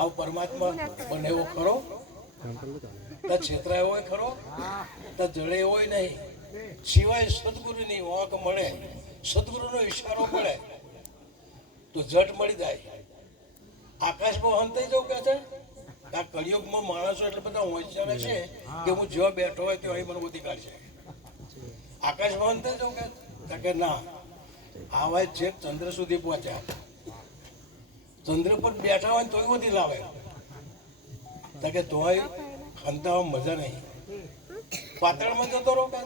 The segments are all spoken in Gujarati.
આવ પરમાત્મા બને એવો ખરો, તો છેતરાય હોય ખરો, તો જડે હોય નહીં. સિવાય સદગુરુની વાંક મળે, સદગુરુનો ઈશારો મળે તો જટ મળી જાય. આકાશમાં હંતાઈ જવું કે છે આ કળિયુગમાં માણસો એટલે બધા હોશિયાર છે કે હું જ્યાં બેઠો હોય ત્યાં મને ગોતી કાઢશે. આકાશમાં હંતાઈ જવું કે ના, આવા છેક ચંદ્ર સુધી પહોંચ્યા. ચંદ્ર પર બેઠા હોય તોય ગોતી લાવે કે તોય હંતાવામાં મજા નહીં. પાતળમાં જતો રહો કે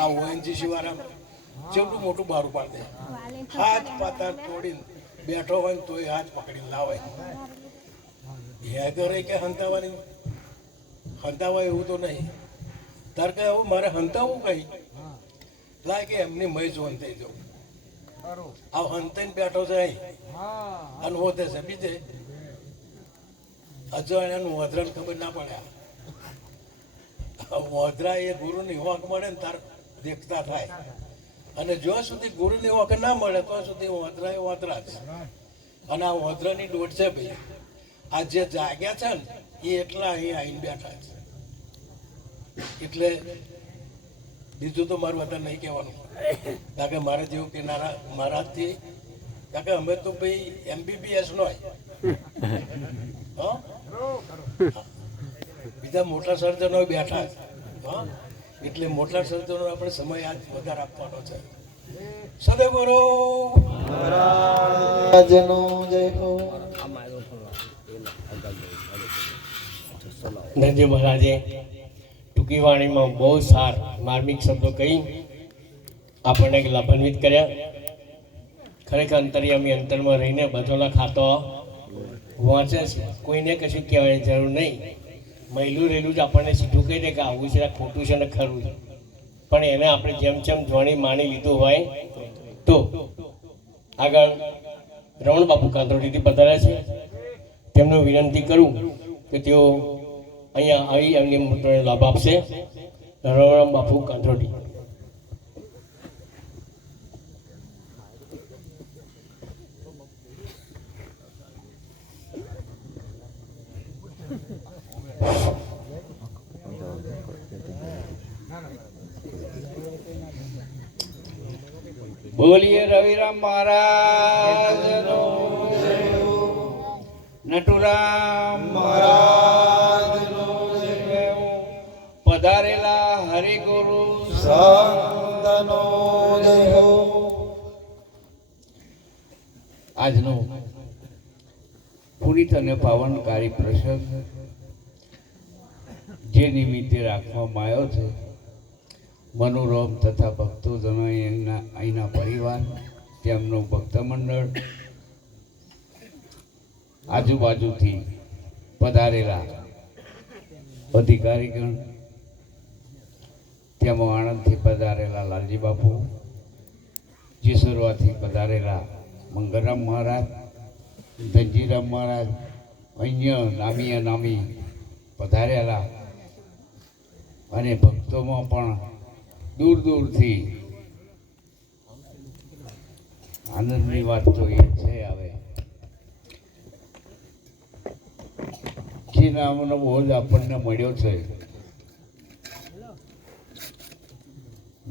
આ ઓએનજીસી વાળા જેવડું મોટું બારું પાડ દે, હાથ પાતાળ તોડીને બેઠો હોય ને તોય હાથ પકડીને લાવે. હે કરે કે હંતાવાની હંતાવાય એવું તો નહીં. તાર કે હવે મારે હંતાવું કઈ લાય કે એમની મય જો હંતાઈ જવું. આ હંતાઈને બેઠો છે અને હોતે છે બીજે અજાણ્યાનું વધરાને ખબર ના પડ્યા. વધરા એ ગુરુની હોક મળે ને તાર દેખતા થાય, અને જ્યાં સુધી ગુરુની હોક ના મળે ત્યાં સુધી વધરા એ વધરા છે. અને આ વધરાની દોડ છે ભાઈ, આ જે જાગ્યા છે ને એ એટલા અહીં આવીને બેઠા છે. એટલે બીજું તો મારું વધારે નહીં કહેવાનું, કારણ કે મારે જેવું કિનારા મહારાજથી, કારણ કે અમે તો ભાઈ MBBS નો બીજા મોટા સર્જનો બેઠા હા, એટલે મોટા સર્જનો આપણે સમય આજ વધારે આપવાનો છે. સદગુરુ મહારાજનો જય હો. નંદી મહારાજે ટૂંકી વાણીમાં બહુ સાર માર્મિક શબ્દો કહી આપણને લાભાન્વિત કર્યા. ખરેખર અંતર્યામી અંતરમાં રહીને બધોના ખાતો વાંચે છે, કોઈને કશું કહેવાની જરૂર નહીં. મહિલું રહેલું જ આપણને સીધું કહી દે કે આવું છે, ખોટું છે ને ખરું છે. પણ એને આપણે જેમ જેમ જોણી માણી લીધું હોય તો આગળ રમણ બાપુ કાંતરોડીથી પધાર્યા છે. તેમને વિનંતી કરું કે તેઓ અહીંયા આવી એમની મિત્રોને લાભ આપશે. રમણ બાપુ કાંતરોડી. બોલીએ રવિરામ મહારાજનો જય હો, નટુરામ મહારાજનો જય હો, પધારેલા હરિગુરુ સંતનો જય હો. આજનો પુનિત અને પાવનકારી પ્રસંગ જે નિમિત્તે રાખવામાં આવ્યો છે, મનોરમ તથા ભક્તોજનો અહીંના પરિવાર, તેમનું ભક્ત મંડળ, આજુબાજુથી પધારેલા અધિકારીગણ, તેમાં આણંદથી પધારેલા લાલજી બાપુ, જેસરવાથી પધારેલા મંગળરામ મહારાજ, ધનજીરામ મહારાજ, અન્ય નામી અનામી પધારેલા, અને ભક્તોમાં પણ દૂર દૂરથી આનંદની વાત તો એ છે. હવે જે નામનો બોધ આપણને મળ્યો છે,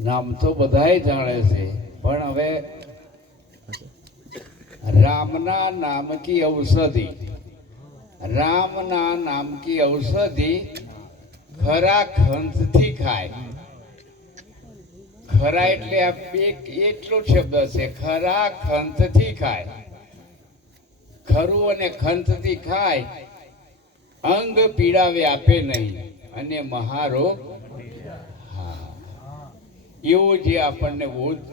નામ તો બધાય જાણે છે, પણ હવે રામના નામ કી ઔષધિ, રામના નામ કી ઔષધિ ખરા ખંતથી ખાય. ખરા એટલે એટલો શબ્દ છે, ખરા ખંતથી ખાય. ખરું અને ખંતથી ખાય, અંગ પીડાવે આપે નહીં, અને મહારોગ. હા, એવો જે આપણને બોધ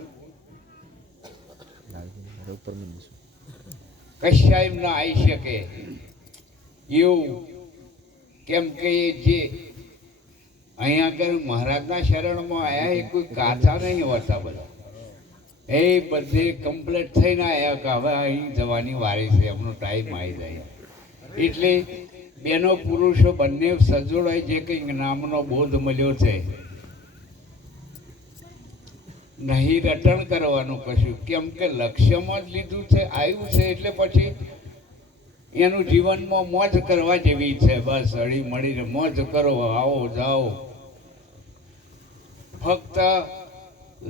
કશાય ના આવી શકે એવું. કેમ કે જે અહીંયા આગળ મહારાજના શરણમાં આવ્યા એ કોઈ કાચા નહીં હોતા, બધા એ બધે કમ્પ્લીટ થઈને આવ્યા કે હવે અહીં જવાની વારી છે, એમનો ટાઈમ આવી જાય. એટલે બેનો પુરુષો બંને સજોડાઈ જે કંઈક નામનો બોધ મળ્યો છે, નહીં રટણ કરવાનું કશું, કેમ કે લક્ષ્યમાં જ લીધું છે, આવ્યું છે એટલે પછી એનું જીવનમાં મોજ કરવા જેવી છે. બસ હળી મળીને મોજ કરો, આવો જાઓ. ફક્ત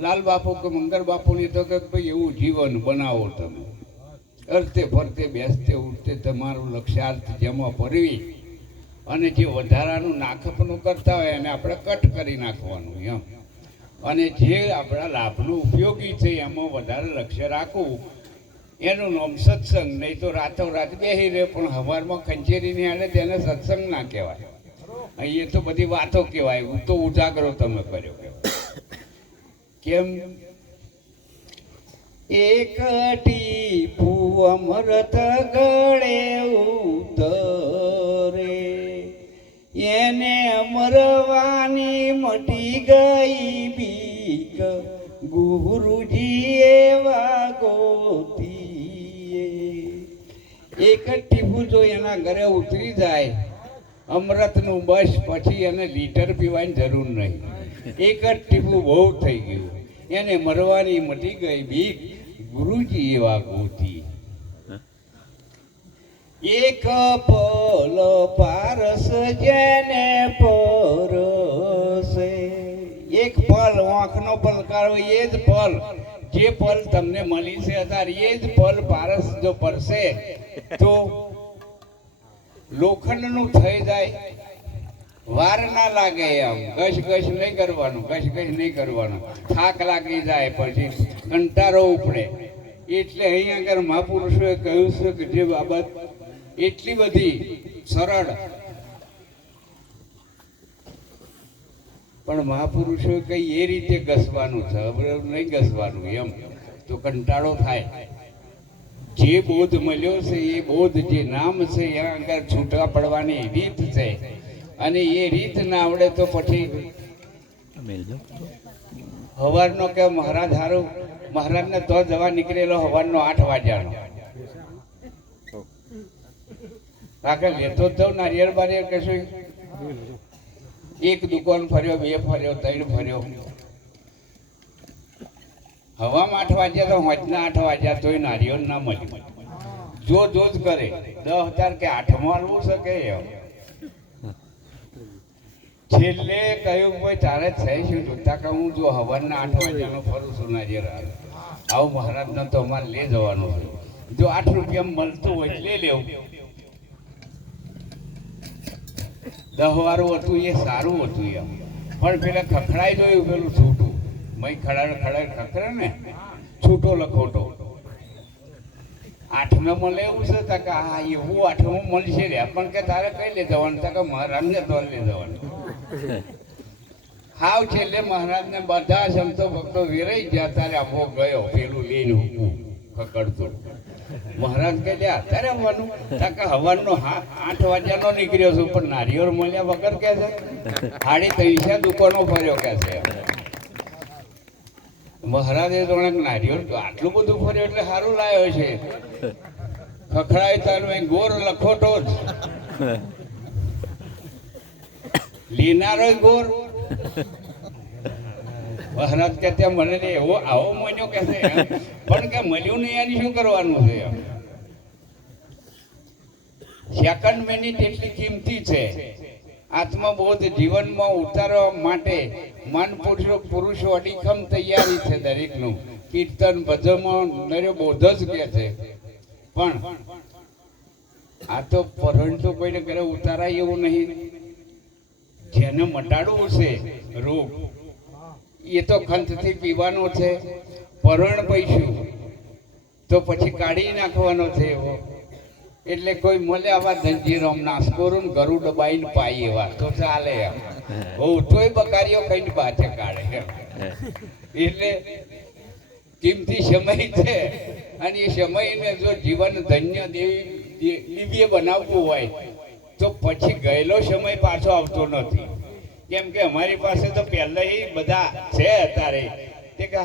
લાલ બાપુ કે મંગળ બાપુની તો કે ભાઈ એવું જીવન બનાવો તમે, અર્થે ફરતે બેસતે ઉઠતે તમારું લક્ષ્યાર્થ જેમાં પરવી અને જે વધારાનું નાખપનું કરતા હોય એને આપણે કટ કરી નાખવાનું એમ, અને જે આપણા લાભનું ઉપયોગી છે એમાં વધારે લક્ષ્ય રાખવું. એનું નામ સત્સંગ. નહીં તો રાતોરાત બેસી રહે પણ હવારમાં ખંચેરીને આલે તેને સત્સંગ ના કહેવાય. અહીં તો બધી વાતો કહેવાય. હું તો ઉજાગરો તમે કર્યો કેમ? એક ટીપુ અમૃત ગળે ઉતરે, એને મરવાની મટી ગઈ બીક, ગુરુજી એવા ગોતીએ. એક જ ટીપુ જો એના ઘરે ઉતરી જાય અમૃતનું, બસ પછી એને લીટર પીવાની જરૂર નહીં. એક જ ટીપુ બહુ થઈ ગયું, એને મરવાની મટી ગઈ બીક, ગુરુજી એવા ગોતી. એક પલ પારસ જેને પરસે, એક પલ આંખનો પલકારો, એ જ પલ, જે પલ તમને મળી છે અત્યારે, એ જ પલ પારસ જો પરસે તો લોખંડનું થઈ જાય. વાર ના લાગે એમ, ઘસ ઘસ નહીં કરવાનું, ઘસ ઘસ નહીં કરવાનું, થાક લાગી જાય, પછી કંટાળો ઉપડે. એટલે અહીંયા આગળ મહાપુરુષોએ કહ્યું છે કે જે બાબત એટલી બધી સરળ, પણ મહાપુરુષોએ કઈ એ રીતે ઘસવાનું છે, નહીં ઘસવાનું એમ, તો કંટાળો થાય. જે બોધ મળ્યો છે એ બોધ, જે નામ છે ત્યાં આગળ છૂટા પડવાની રીત છે, અને એ રીત ના આવડે તો પછી હવારનો કે મહારાજ હારું, મહારાજને તો જવા નીકળેલો હવારનો 8 વાગ્યાનો, કાકે લેતો જ જાઉં નારિયેળ બારિયેળ કશું. એક દુકાન ફર્યો, 2 ફર્યો, 3 ફર્યો. હવામાં 8 વાગ્યા તો હોજના 8 વાગ્યા તોય નારિયેળ ના મળ્યું. જો જ કરે 10,000 કે 8માં આલવું શકે એમ. છેલ્લે કહ્યું ભાઈ તારે થઈ શું જોતા કે હું જો હવારના 8 વાગ્યાનો ફરું છું નારિયેળ, આવું મહારાજને તો અમારે લઈ જવાનું છે. જો 8 રૂપિયા મળતું હોય લઈ લેવું. 10 વાળું હતું એ સારું હતું એમ, પણ પેલા ખખડાઈ જોયું પેલું છૂટું, મય ખડાડ ખડાડ ખખડે ને છૂટો લખોટો. 8માં મળે એવું છે કે હા એવું 8માં મળશે રે, પણ કે તારે કઈ લઈ જવાનું? કે મહારાજને તો લઈ જવાનું. હાવ છેલ્લે મહારાજને બધા સંતો ભક્તો વેરાઈ ગયા, ત્યારે આપો ગયો પેલું લઈને ઊભું ખકડતું. મહારાજ કે અત્યારે આવવાનું? કે હવારનો 8 વાગ્યાનો નીકળ્યો છું, પણ નારિયેળ મળ્યા વગર કે છે 3.5 દુકાનો ફર્યો કે છે. મહારાજે જોડે નારિયેળ આટલું બધું ફર્યો એટલે સારું લાવ્યો છે. ખખડાય તારું ગોર લખોટો જ, લીનારો ગોર. મહારાજ કે ત્યાં મને એવો આવો મળ્યો કે છે, પણ કે મળ્યું નહીં એની શું કરવાનું છે? સેકન્ડ મિનિટ એટલી કિંમતી છે. આત્મબોધ જીવનમાં ઉતારવા માટે મન પુરુષો અડીખમ તૈયારી છે દરેકનું. કીર્તન ભજનમાં નર્યો બોધ જ કે છે, પણ આ તો પરણ તો કોઈને ઘરે ઉતારાય એવું નહીં. જેને મટાડવું છે રોગ, એ તો ખંતથી પીવાનો છે. પરણ પૈસું તો પછી કાઢી નાખવાનો છે એવો. એટલે કોઈ મળે આવા ધનજીરામ નાસકોરું ગરુ દબાઈને પાઈ એવા તો ચાલે એમ. બહુ તોય બકારીઓ કઈ પાછે કાઢે એમ. એટલે કિંમતી સમય છે, અને એ સમયને જો જીવન ધન્ય દિવ્ય બનાવવું હોય તો પછી ગયેલો સમય પાછો આવતો નથી. કેમ કે અમારી પાસે તો પહેલાં બધા છે અત્યારે તે કે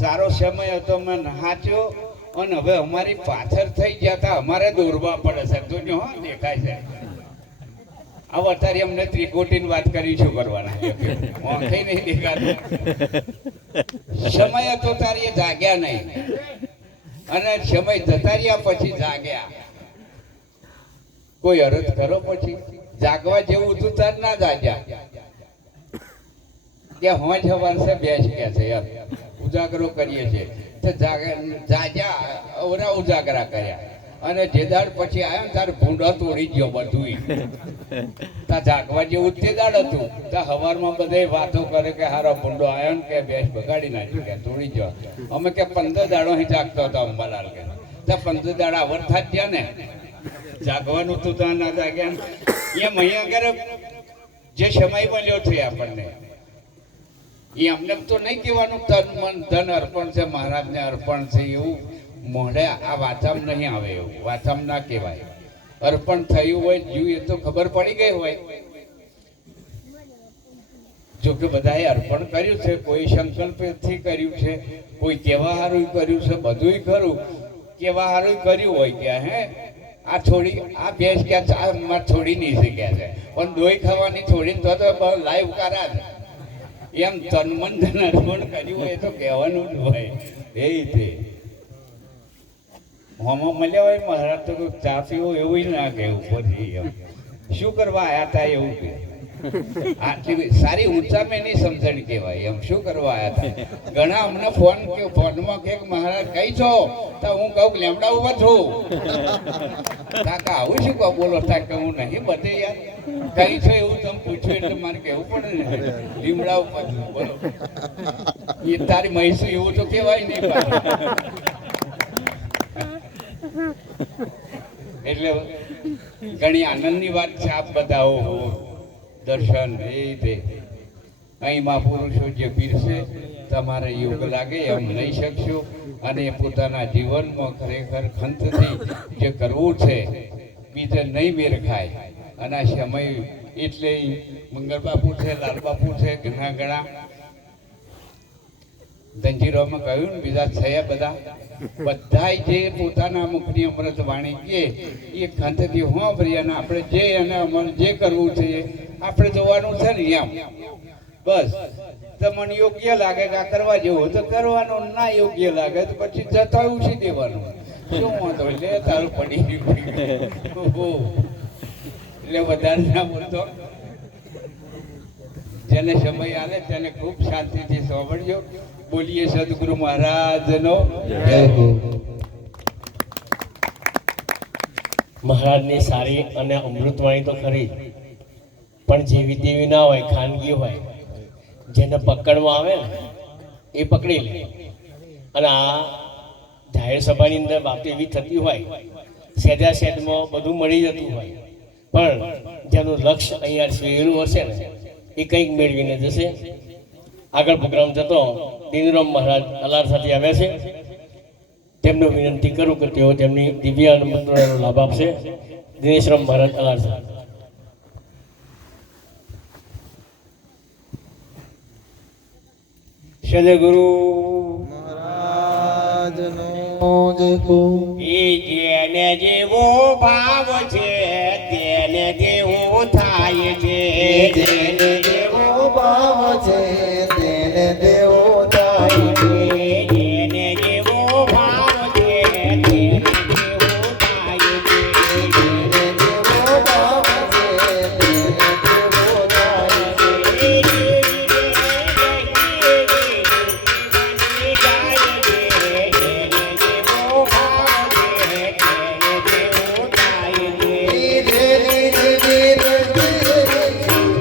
સારો સમય હતો, મેં નહાચ્યો અને હવે અમારી પાછળ થઈ ગયા હતા, અમારે દોરવા પડે છે. તો જો હા દેખાય છે આ અત્યારે અમને ત્રિકોટીની વાત કરી શું કરવાના આંખે નહીં દેખાતું. સમય હતો તારી એ જાગ્યા નહીં અને સમય જતા રહ્યા પછી જાગ્યા. કોઈ અરજ કરો પછી જાગવા જેવું હતું તાર ના જાગ્યા કે હોજ હવારસે બેસ કે છે યાર ઉજાગરો કરીએ છીએ તો જાગ્યા અવરા ઉજાગરા કર્યા અને જે દાડ પછી આવ્યો ને તાર ભૂંડો તોડી ગયો બધું. તા જાગવા જેવું તે દાડ હતું. તા હવારમાં બધે વાતો કરે કે હારો ભૂંડો આવ્યો ને કે બેસ બગાડી નાખી કે તોડી ગયો. અમે કે 15 દાડો અહીં જાગતો હતો અંબાલાલ કે. તા 15 દાડા અવરથા જ ગયા ને જાગવાનું તું ત્યાં ના જાગ્યા એમ અહીંયા આગળ જે સમય મળ્યો છે આપણને એ અમને તો નહીં કહેવાનું તન મન ધન અર્પણ છે મહારાજને અર્પણ છે એવું મોઢે આ વાચામ નહીં આવે. એવું વાચામ ના કહેવાય. અર્પણ થયું હોય જીવ એ તો ખબર પડી ગઈ હોય. જો કે બધાએ અર્પણ કર્યું છે, કોઈ સંકલ્પથી કર્યું છે, કોઈ કેવા હારું કર્યું છે, બધું ખરું કેવા હારું કર્યું હોય કે હે આ થોડી આ ભેંસ ક્યાં મારે થોડી નહીં શીખ્યા છે પણ દોઈ ખાવાની થોડી તો લાઈવ કરા જ એમ તન મન ધન અર્પણ કર્યું હોય તો કહેવાનું જ હોય. એ રીતે હોમાં મળ્યા હોય મહારાજ તો ચા પીવો એવું ના કહેવું પછી એમ શું કરવા આવ્યા હતા એવું કે આટલી સારી ઊંચા મેં નહીં સમજણ કહેવાય. એમ શું કરવા આવ્યા હતા. ઘણા અમને ફોનમાં કે મહારાજ કઈ છો તો હું કહું લેમડા ઉપર છું. કાકા આવું શું કહું બોલો કે હું નહીં બધે યાર કઈ છો એવું તમે પૂછ્યું એટલે મારે કહેવું પડે ને લીમડા ઉપર છું બોલો. એ તારી મહીસું એવું તો કહેવાય નહીં. એટલે ઘણી આનંદની વાત છે. આપ બતાવો દર્શન એ રીતે અહીં મહાપુરુષો જે પીરસે તમારે યોગ લાગે એમ લઈ શકશો અને પોતાના જીવનમાં ખરેખર ખંતથી જે કરવું છે બીજે નહીં મેર ખાય. અને આ સમય એટલે મંગળ બાપુ છે, લાલ બાપુ છે, ઘણા ઘણા ધનજીરાવમાં કહ્યું ને બીજા થયા બધા જે પોતાના મુખની અમૃત વાણી કે એ ખંતથી હોંભરી અને આપણે જે અને અમર જે કરવું છે આપણે જોવાનું છે ને એમ બસ. તમને યોગ્ય લાગે કે આ કરવા જેવું તો કરવાનું, ના યોગ્ય લાગે તો પછી જતા ઉછી દેવાનું. શું વાંધો લે તારું પડી એટલે વધારે ના બોલતો. જેને સમય આવે તેને ખૂબ શાંતિથી સાંભળજો. બોલીએ સદગુરુ મહારાજનો જય હો. મહારાજની સારી અને અમૃતવાણી તો ખરી પણ જેવી તેવી ના હોય, ખાનગી હોય. જેને પકડમાં આવે ને એ પકડી લે. અને આ જાહેર સભાની અંદર વાત એવી થતી હોય સેજા સેજમાં બધું મળી જતું હોય પણ જેનું લક્ષ્ય અહીંયા સ્વીરું હશે ને એ કંઈક મેળવીને જશે. આગળ પ્રોગ્રામ જતો દિનરામ મહારાજ અલાર સાથે આવ્યા છે. તેમને વિનંતી કરું કે તેઓ તેમની દિવ્ય મંત્રનો લાભ આપશે. દિનેશરામ મહારાજ અલાર સાથે. સદગુરુ મહારાજનો જય હો. જેને જેવો ભાવ છે તેને જેવું થાય છે. જેને જેવો ભાવ છે તેને તેવો થાય છે. જેને જેવો ભાવ છે તેને જેવું થાય છે. જેને જેવો ભાવ છે તેને તેવો થાય છે. ધીરે ધીરે ધીરે ધીરે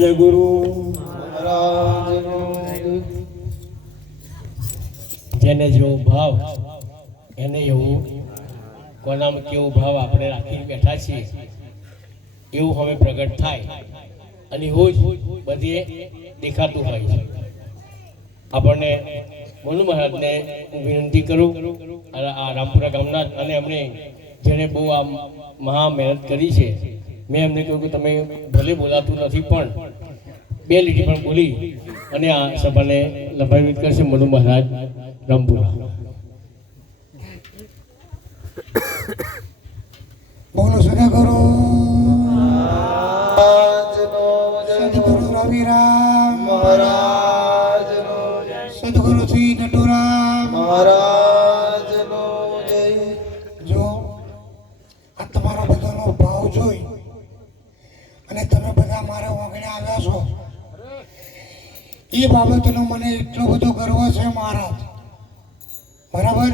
સદગુરુ જેને જેવો ભાવ એને એવું કોનામાં કેવો ભાવ આપણે રાખીને બેઠા છીએ એવું હવે પ્રગટ થાય અને એવું જ બધે દેખાતું હોય છે. આપણને બોલું મહારાજને હું વિનંતી કરું, આ રામપુરા ગામના અને એમણે જેણે બહુ આ મહા મહેનત કરી છે, મેં એમને કહ્યું કે તમે ભલે બોલાતું નથી પણ બે લીટી પણ બોલી અને આ સભાને લંબાવિત કરશે મનુ મહારાજ રામપુરા. બોલો સદગુરુ સદગુરુ રવિરામ મહારાજનો સદગુરુ શ્રી નટુરામ મહારાજનો જય. જો આ તમારો બધાનો ભાવ જોઈ અને તમે બધા મારા વાગણે આવ્યા છો એ બાબતનો મને એટલો બધો ગર્વ છે મહારાજ, બરાબર,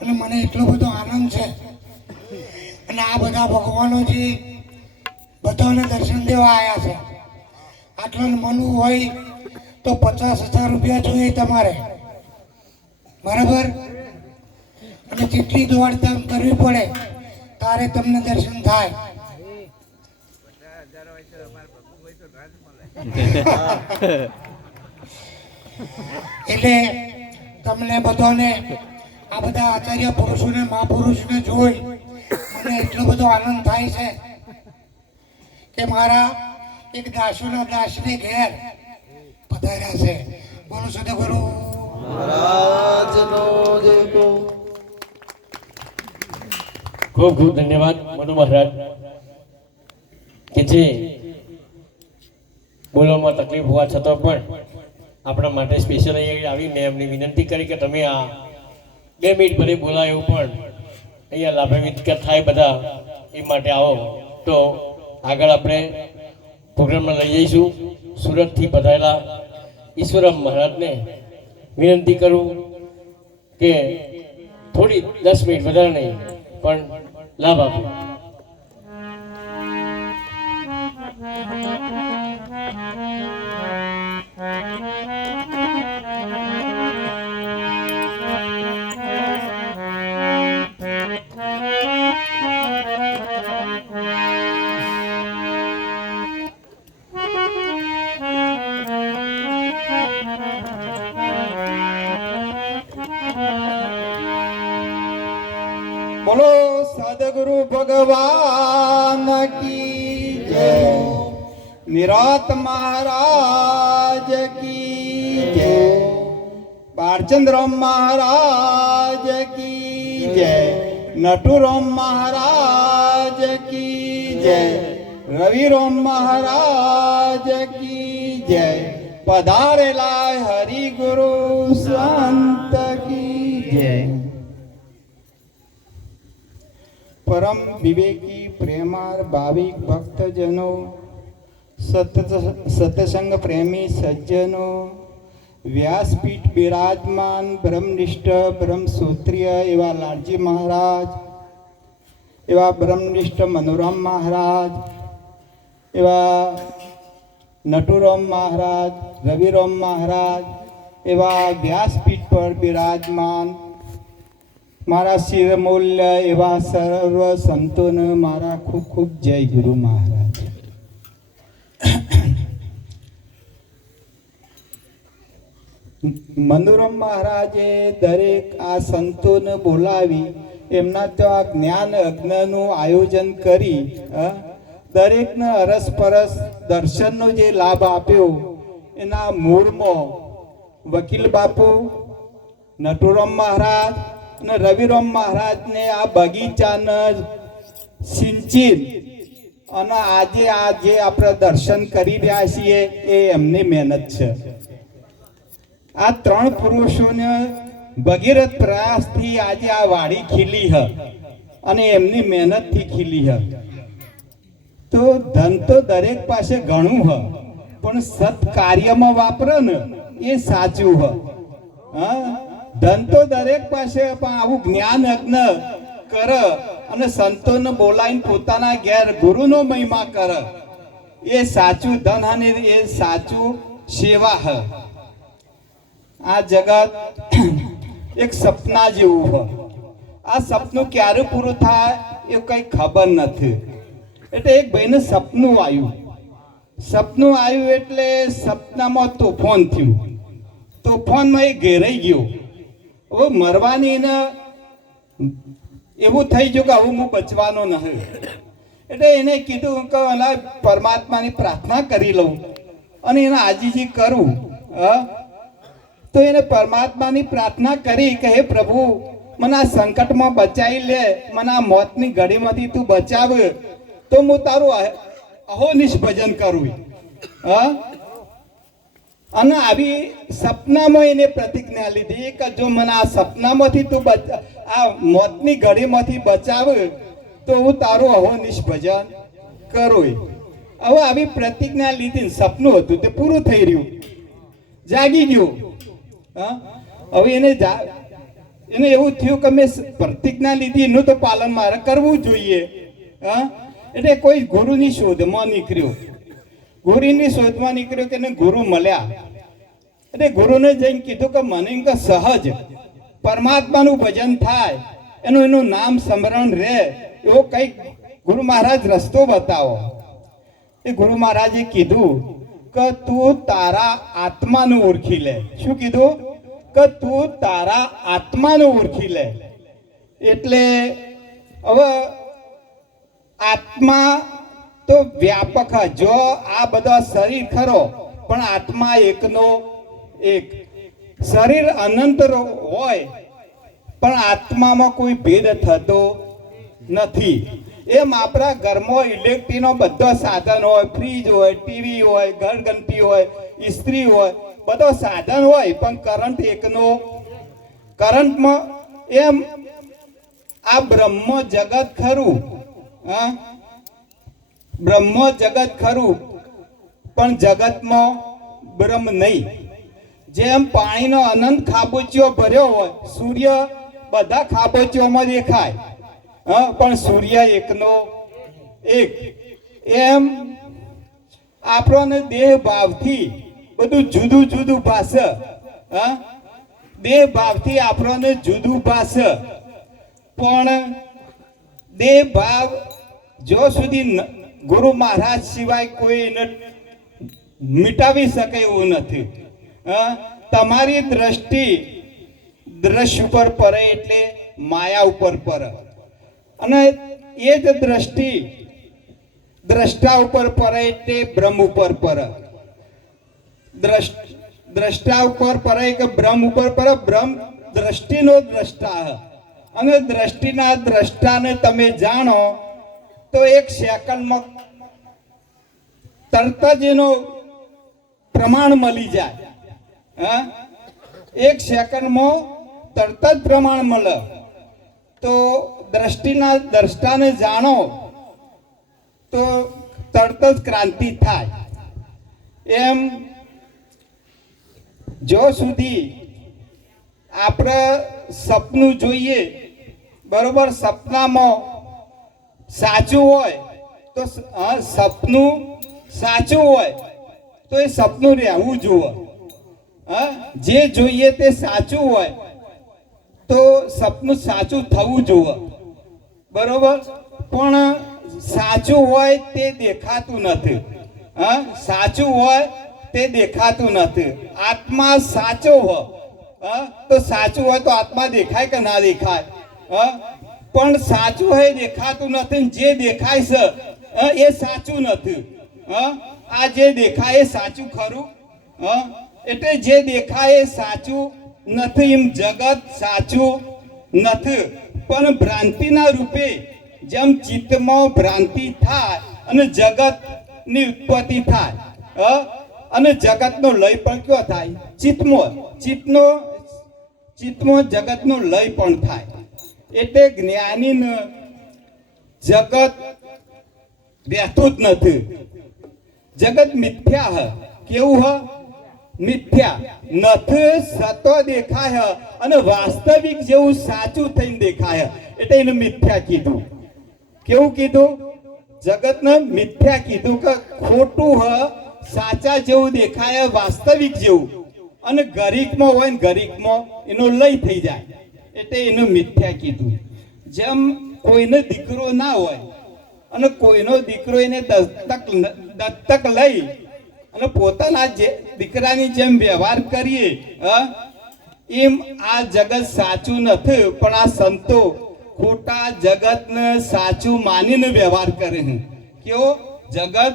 અને મને એટલો બધો આનંદ છે. અને આ બધા ભગવાનો જે બધાને દર્શન દેવા આવ્યા છે, આટલું મનવું હોય તો 50,000 રૂપિયા જોઈએ તમારે, બરાબર, અને જેટલી દોડધામ કરવી પડે તારે તમને દર્શન થાય. એટલે તમને બધાને આ બધા આચાર્ય પુરુષોને મહાપુરુષોને જોઈ મને એટલો બધો આનંદ થાય છે કે મારા એક દાસોના દાસને ઘેર પધાર્યા છે. બોલો સદગુરુ મહારાજનો જય. ખૂબ ખૂબ ધન્યવાદ મનુ મહારાજ કે જે બોલવામાં તકલીફ હોવા છતાં પણ આપણા માટે સ્પેશિયલ અહીંયા આવી મેં એમની વિનંતી કરી કે તમે આ 2 મિનિટ ભલે બોલાય એવું પણ અહીંયા લાભાન્વિત થાય બધા એ માટે આવો. તો આગળ આપણે પ્રોગ્રામમાં લઈ જઈશું. સુરતથી પધારેલા ઈશ્વરમ મહારાજને વિનંતી કરું કે થોડી 10 મિનિટ વધારે નહીં પણ લાભ આપો. બોલો સદગુરુ ભગવાન વિરાટ મહારાજ કી જય, બાળચંદ્ર મહારાજ કી જય, નટુરામ મહારાજ કી જય, રવિરામ મહારાજ કી જય, પધારેલા હરિગુરુ સંત કી જય. પરમ વિવેકી પ્રેમાર ભાવિક ભક્તજનો, સત્સંગ પ્રેમી સજ્જનો, વ્યાસપીઠ બિરાજમાન બ્રહ્મનિષ્ઠ બ્રહ્મસૂત્રીય એવા લાલજી મહારાજ, એવા બ્રહ્મનિષ્ઠ મનોરામ મહારાજ, એવા નટુરામ મહારાજ, રવિરામ મહારાજ, એવા વ્યાસપીઠ પર બિરાજમાન મારા શિરમૂલ્ય એવા સર્વ સંતોને મારા ખૂબ ખૂબ જય ગુરુ મહારાજ. મનોરમ મહારાજે દરેક આ સંતોને બોલાવી એમના ત્યાં જ્ઞાન યજ્ઞનું આયોજન કરી દરેકને અરસપરસ દર્શનનો જે લાભ આપ્યો એના મૂળમાં વકીલ બાપુ, નટુરામ મહારાજ અને રવિરામ મહારાજને આ બગીચાને સિંચી અને આજે આ જે આપણે દર્શન કરી રહ્યા છીએ એ એમની મહેનત છે. આ ત્રણ પુરુષોને ભગીરથ પ્રયાસથી આજે આ વાડી ખીલી હ અને એમની મહેનતથી ખીલી હ. તો ધન તો દરેક પાસે ઘણું હ, પણ સત કાર્યમાં વાપરે ને એ સાચું હ. ધન તો દરેક પાસે, પણ આવું જ્ઞાન યજ્ઞ કરે અને સંતોને બોલાવીને પોતાના ઘેર ગુરુનો મહિમા કરે એ સાચું ધન અને એ સાચું સેવા હ. આ જગત એક સપના જેવું હ. આ સપનું ક્યારે પૂરું થાય એ કઈ ખબર નથી. એટલે એક ભાઈને સપનું આવ્યું એટલે સપનામાં તોફાન થયું. તોફાનમાં એ ઘેરાઈ ગયો. હવે મરવાની ને એવું થઈ ગયું કે હવે હું બચવાનો નહીં. એટલે એને કીધું કે પરમાત્માની પ્રાર્થના કરી લઉં અને એને આજીજી કરું. તો એને પરમાત્માની પ્રાર્થના કરી કે હે પ્રભુ, મને આ સંકટમાં બચાવી લે, મને આ મોતની ઘડીમાંથી તું બચાવ, તો હું તારું અહોનિશ ભજન કરું. અને આવી સપનામાં એને પ્રતિજ્ઞા લીધી કે જો મને આ સપનામાંથી તું આ મોતની ઘડીમાંથી બચાવ તો હું તારું અહોનિશ ભજન કરું. હવે આવી પ્રતિજ્ઞા લીધી, સપનું હતું તે પૂરું થઈ રહ્યું, જાગી ગયું. હવે એને એવું થયું કે મેં પ્રતિજ્ઞા લીધી એનું તો પાલન મારે કરવું જોઈએ. એટલે કોઈ ગુરુની શોધમાં નીકળ્યો. ગુરુની શોધમાં નીકળ્યો કે એને ગુરુ મળ્યા. એટલે ગુરુને જઈને કીધું કે મને કે સહજ પરમાત્માનું ભજન થાય, એનું નામ સ્મરણ રહે એવો કંઈક ગુરુ મહારાજ રસ્તો બતાવો. એ ગુરુ મહારાજે કીધું કે તું તારા આત્માને ઓળખી લે. શું કીધું? કે તું તારા આત્માને ઓળખી લે. એટલે હવે આત્મા તો વ્યાપક, જો આ બધા શરીર ખરો પણ આત્મા એકનો એક. શરીર અનંત હોય પણ આત્મામાં કોઈ ભેદ થતો નથી. એમ આપણા ઘરમાં ઇલેક્ટ્રિકનો બધો સાધન હોય, ફ્રીજ હોય, ટીવી હોય, ઘરઘંટી હોય, ઇસ્ત્રી હોય, બધો સાધન હોય પણ કરંટ એકનો. કરંટમાં એમ આ બ્રહ્મ જગત ખરું, બ્રહ્મ જગત ખરું પણ જગતમાં બ્રહ્મ નહીં. જેમ પાણીનો અનંત ખાબોચિયો ભર્યો હોય, સૂર્ય બધા ખાબોચિયોમાં દેખાય પણ સૂર્ય એકનો એક. એમ આપણને દેહ ભાવથી બધું જુદું જુદું ભાષે. દેહ ભાવથી આપણને જુદું ભાષે, પણ દેહ ભાવ જો સુધી ગુરુ મહારાજ સિવાય કોઈને મિટાવી શકે એવું નથી. તમારી દ્રષ્ટિ દ્રશ્ય ઉપર પડે એટલે માયા ઉપર પડે, અને એ જ દ્રષ્ટિ દ્રષ્ટા ઉપર પરે એટલે બ્રહ્મ ઉપર પર દ્રષ્ટા ઉપર પરે કે બ્રહ્મ ઉપર પર બ્રહ્મ દ્રષ્ટિનો દ્રષ્ટા હ અને દ્રષ્ટિના દ્રષ્ટાને તમે જાણો તો એક સેકન્ડમાં તરત જ એનું પ્રમાણ મળી જાય. હા, એક સેકન્ડમાં તરત જ પ્રમાણ મળે. તો દ્રષ્ટિના દ્રષ્ટાને જાણો તો તરત જ ક્રાંતિ થાય. એમ જો સુધી આપણે સપનું જોઈએ, બરોબર, સપનામાં સાચું હોય તો સપનું સાચું હોય તો એ સપનું રહેવું જોઈએ. હા, જે જોઈએ તે સાચું હોય તો સપનું સાચું થવું જોઈએ, બરોબર. પણ સાચું હોય તે દેખાતું નથી. હા, સાચું હોય તે દેખાતું નથી. આત્મા સાચો હોય તો સાચું હોય તો આત્મા દેખાય કે ના દેખાય? પણ સાચું હોય દેખાતું નથી. જે દેખાય છે એ સાચું નથી. આ જે દેખાય એ સાચું ખરું? એટલે જે દેખાય એ સાચું નથી. એમ જગત સાચું નથી, પણ ભ્રાંતિના રૂપે જેમ ચિત્તમાં ભ્રાંતિ થાય અને જગતની ઉત્પત્તિ થાય અને જગતનો લય પણ કયો થાય? ચિત્તમાં. ચિત્તમાં જગતનો લય પણ થાય. એટલે જ્ઞાનીને જગત રહેતું જ નથી. જગત મિથ્યા હ. કેવું હ? મિથ્યા નથી. સતો દેખાય અને વાસ્તવિક જેવું સાચું થઈને દેખાય એટલે એને મિથ્યા કીધું. કેવું કીધું? જગતને મિથ્યા કીધું કે ખોટું હ, સાચા જેવું દેખાય, વાસ્તવિક જેવું. અને ગરીકમાં હોય ને ગરીકમાં એનો લય થઈ જાય એટલે એનું મિથ્યા કીધું. જેમ કોઈને દીકરો ના હોય અને કોઈનો દીકરો એને દત્તક લઈ અને પોતાના દીકરાની જેમ વ્યવહાર કરીએ એમ આ જગત સાચું નથી. પણ આ સંતો ખોટા જગતને સાચું માનીને વ્યવહાર કરે છે. કેવો? જગત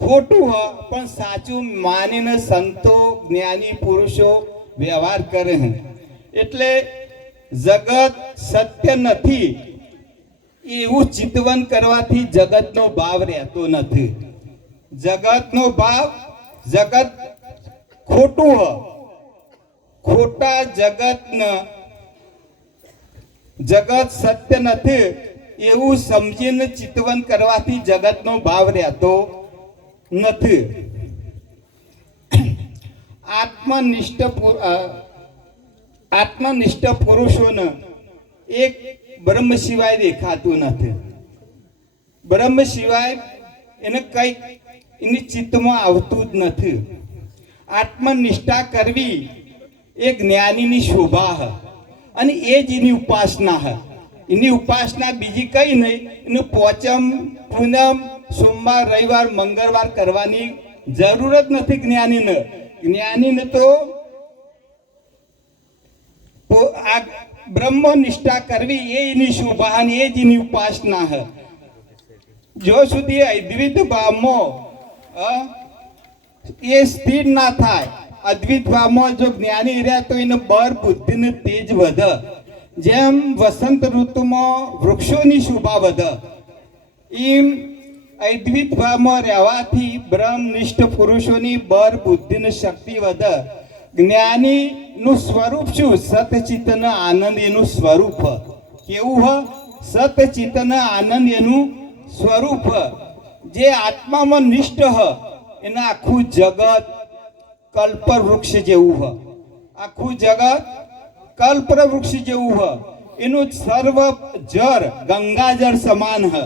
ખોટું હોય પણ સાચું માનીને સંતો જ્ઞાની પુરુષો વ્યવહાર કરે છે. એટલે જગત સત્ય નથી એવું ચિંતવન કરવાથી જગતનો ભાવ રહેતો નથી. જગતનો ભાવ, જગત ખોટું હ, ખોટા જગતને જગત સત્ય નથી એવું સમજીને ચિંતવન કરવાથી જગતનો ભાવ રહેતો નથી. આત્મનિષ્ઠ પુરુષોને એક બ્રહ્મ સિવાય દેખાતું નથી. બ્રહ્મ સિવાય એને કંઈક એની ચિત્તમાં આવતું જ નથી. આત્મનિષ્ઠા કરવી એ જ્ઞાનીની શોભા હ અને એ જ એની ઉપાસના હ. એની ઉપાસના બીજી કઈ નહીં. એનું પોચમ, પૂનમ, સોમવાર, રવિવાર, મંગળવાર કરવાની જરૂર જ નથી જ્ઞાનીને. જ્ઞાનીને તો આ બ્રહ્મનિષ્ઠા કરવી એ એની શોભા અને એ જ એની ઉપાસના હ. જો સુધી અદ્વિત ભાવમાં એ સ્થિર ના થાય, અદ્વિત ભાવમાં જો જ્ઞાની રહ્યા તો એને બળ, બુદ્ધિને તેજ વધે. જેમ વસંત ઋતુમાં વૃક્ષોની શોભા વધે એમ અદ્વિત ભાવમાં રહેવાથી બ્રહ્મનિષ્ઠ પુરુષોની બળ, બુદ્ધિને શક્તિ વધે. જ્ઞાનીનું સ્વરૂપ શું? સતચિત્તન આનંદ એનું સ્વરૂપ. કેવું હ? સતચિત્તન આનંદ એનું સ્વરૂપ. જે આત્મામાં નિષ્ઠ હ એને આખું જગત કલ્પ વૃક્ષ જેવું હ. આખું જગત કલ્પ વૃક્ષ જેવું હ. એનું સર્વ જળ ગંગાજળ સમાન હ.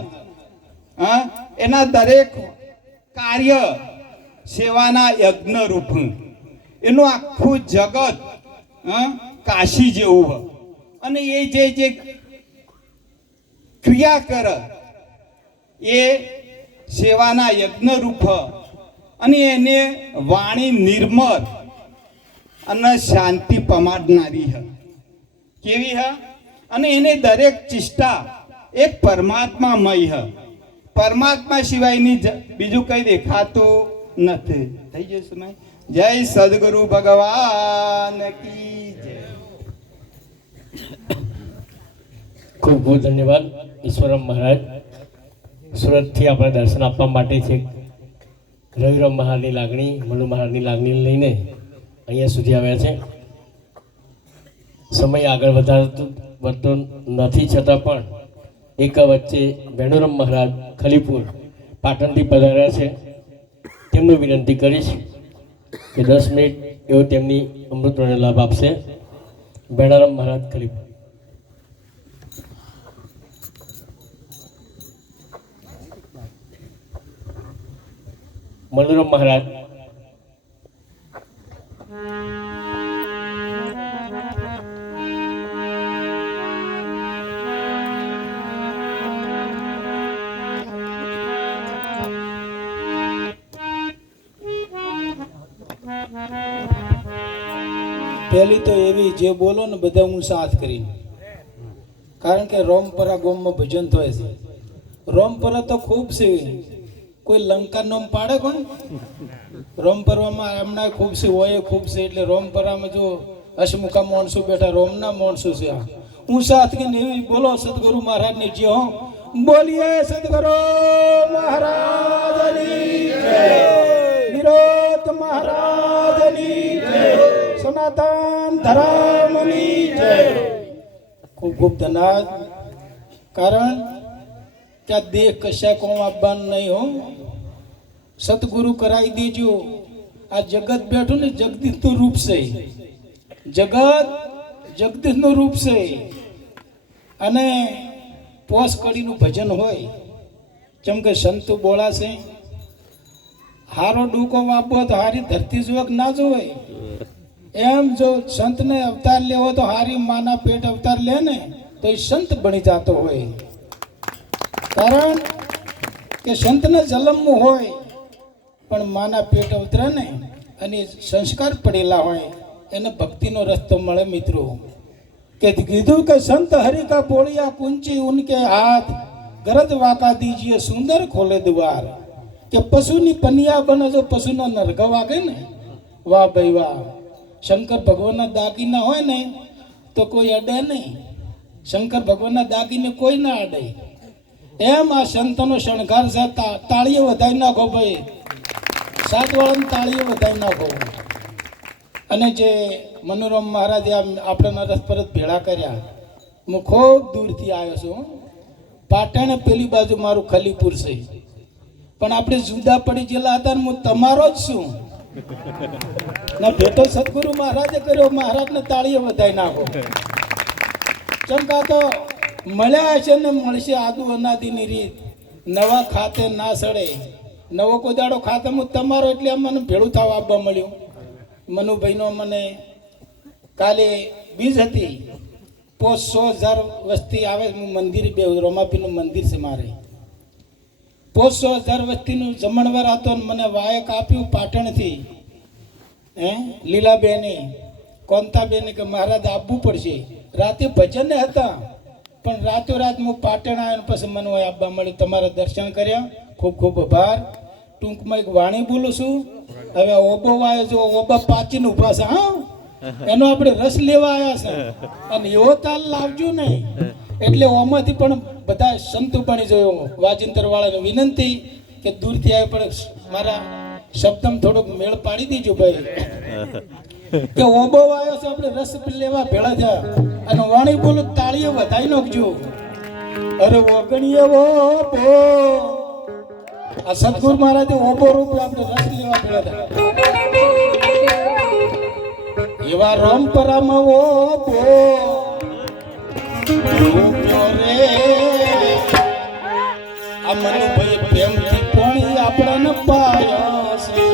એના દરેક કાર્ય સેવાના યજ્ઞ રૂપ. એનું આખું જગત કાશી જેવું હ. અને એ જે ક્રિયા કરે એ સેવાના યજ્ઞ રૂપ હ. અને એને વાણી નિર્મળ અને શાંતિ પમાડનારી હ. કેવી હ? અને એને દરેક ચિષ્ટા એક પરમાત્મામય હ. પરમાત્મા સિવાયની બીજું કઈ દેખાતું નથી. થઈ જશે ને? જય સદગુરુ ભગવાન કી જય. ખૂબ ખૂબ ધન્યવાદ ઈશ્વરમ મહારાજ. સુરતથી આપણે દર્શન આપવા માટે છે રવિરામ મહારાજની લાગણી, મનુ મહારાજની લાગણી લઈને અહીંયા સુધી આવ્યા છે. સમય આગળ વધતો નથી, છતાં પણ એક વચ્ચે વેણુરામ મહારાજ ખલીપુર પાટણથી પધાર્યા છે. તેમને વિનંતી કરીશ કે 10 મિનિટ એવો તેમની અમૃતવાણીનો લાભ આપશે. વેણારામ મહારાજ ખલીપુર. મનોરમ મહારાજ. પહેલી તો એવી જે બોલો ને બધા હું સાથ કરીને, કારણ કે રોમપરા ગોમમાં ભજન થાય છે. રોમપરા તો ખૂબ છે, કોઈ લંકા નોમ પાડે કોણ? રોમપરામાં એમના ખૂબ છે, હોય ખૂબ છે. એટલે રોમપરામાં જો હસમુખા માણસો બેઠા, રોમના માણસો છે. આ હું સાથ કરીને એવી બોલો સદગુરુ મહારાજની જે હો બોલીએ સદગુરુ મહારાજની જય, નિરોધ મહારાજની જય, સનાતન ધર્મની જય. ખૂબ ખૂબ ધન્યવાદ. કારણ કે આ દેહ કશા કોમ આપવાનું નહીં હો. સતગુરુ કરાવી દેજો. આ જગત બેઠું ને જગદીશનું રૂપ છે. જગત જગદીશનું રૂપ છે. અને પોસ કડીનું ભજન હોય, જેમ કે સંતો બોલાશે, હારો ડૂકો વાપો તો હારી ધરતી જોક ના જોવાય. એમ જો સંતને અવતાર લેવો તો હારી માના પેટ અવતાર લે ને તો એ સંત બની જતો હોય. કારણ કે સંતને જન્મવું હોય પણ માના પેટ અવતરે ને અને સંસ્કાર પડેલા હોય એને ભક્તિનો રસ્તો મળે. મિત્રો કે કીધું કે સંત હરિ કા બોળિયા કુંચી ઉનકે હાથ, ગરજ વાકા દીજીએ સુંદર ખોલે દ્વાર. કે પશુની પનિયા બને જો પશુનો નરઘ વાગે ને, વાહ ભાઈ વાહ. શંકર ભગવાનના દાગીના હોય ને તો કોઈ અડે નહીં. શંકર ભગવાનના દાગીને કોઈ ના અડે. એમ આ સંતનો શણગાર છે. તાળીઓ વધારી નાખો ભાઈ, સાતવાળાની તાળીઓ વધારી નાખો. અને જે મનોરમ મહારાજે આપણા રસ પરત ભેળા કર્યા. હું ખૂબ દૂરથી આવ્યો છું. પાટણ પેલી બાજુ મારું ખલીપુર છે, પણ આપણે જુદા પડી ગયેલા હતા ને હું તમારો જ છું. ના ભેટો સદગુરુ મહારાજે કર્યો. મહારાજને તાળીઓ વધારી નાખો. ચમકા તો મળ્યા છે ને મળશે આદુ અનાદિની રીત. નવા ખાતે ના સડે, નવો કોઈ દાડો ખાતે હું તમારો, એટલે મને ભેળું થવા આવવા મળ્યું. મનુભાઈનો મને કાલે બીજ હતી, 500,000 વસ્તી આવે. હું મંદિર બે રોમાપીનું મંદિર છે મારે. 500,000 વસ્તીનું જમણવાર હતો ને મને વાયક આપ્યું પાટણથી, લીલાબેને કોંતાબેને કે મહારાજ આપવું પડશે. રાતે ભજન હતા પણ રાતોરાત હું પાટણ આવ્યો પછી મને આપવા મળ્યું. તમારા દર્શન કર્યા, ખૂબ ખૂબ આભાર. ટૂંકમાં એક વાણી બોલું છું. હવે ઓબો આવ્યો જો ઓબા પાચીને ઉભા છે. હા, એનો આપણે રસ લેવા આવ્યા છે અને એવો તાલ લાવજો નહીં. એટલે ઓમાંથી પણ બધા સંતો બની જોયો. વાજિંત્ર વાળાને વિનંતી કે દૂરથી આવે પણ મારા શબ્દમ થોડોક મેળ પાડી દેજો ભાઈ. કે ઓબો આવ્યો છે, આપણે રસ લેવા ભેળા થયા અને વાણી બોલું તાળીઓ વધારી નાખજો. અરે ઓગણીએ ઓબો, આ સદગુરુ મહારાજે ઓબો રૂપ આપણે રસ લેવા ભેળા થયા. એવા રોમપરામાં ઓબો રે આ મનુભાઈ પ્રેમથી પાણી આપણને પાયા છે.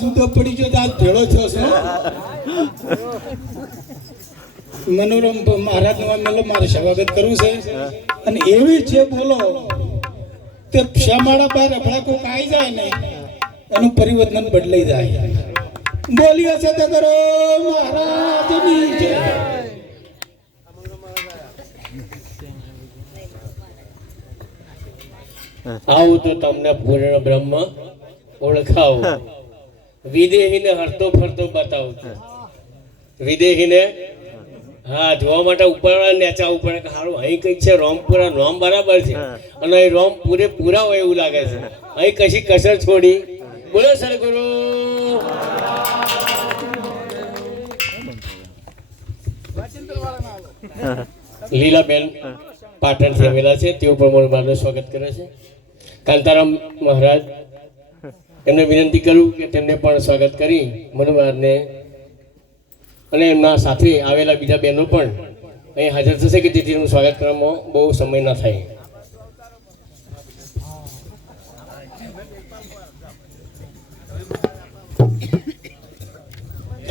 સુધો પડી ગયો તો આજ ભેળો થયો છે મનોરમ મહારાજ નું મારે સ્વાગત કરવું છે અને એવી છે બોલો તે શ્યામાળા બાર હમણાં કોઈક આવી જાય ને એનું પરિવર્તન બદલાઈ જાય. બોલીએ છે તો કરો મહારાજની જય. આવું તો તમને પૂર્ણ બ્રહ્મ ઓળખાવું, વિદેહીને હરતો ફરતો બતાવું છું. વિદેહીને હા જોવા માટે ઉપર નેચા ઉપર સારું અહીં કઈક છે રોમપુરા રોમ બરાબર છે અને અહીં રોમ પૂરેપૂરા હોય એવું લાગે છે. અહીં કશી કસર છોડી. બોલો સદગુરુ. લીલાબેન પાટણથી આવેલા છે, તેઓ પણ મારું સ્વાગત કરે છે. કાંતારામ મહારાજ એમને વિનંતી કરું કે તેમને પણ સ્વાગત કરી મનોમારને અને એમના સાથે આવેલા બીજા બહેનો પણ અહીં હાજર થશે કે જેથી એનું સ્વાગત કરવામાં બહુ સમય ના થાય.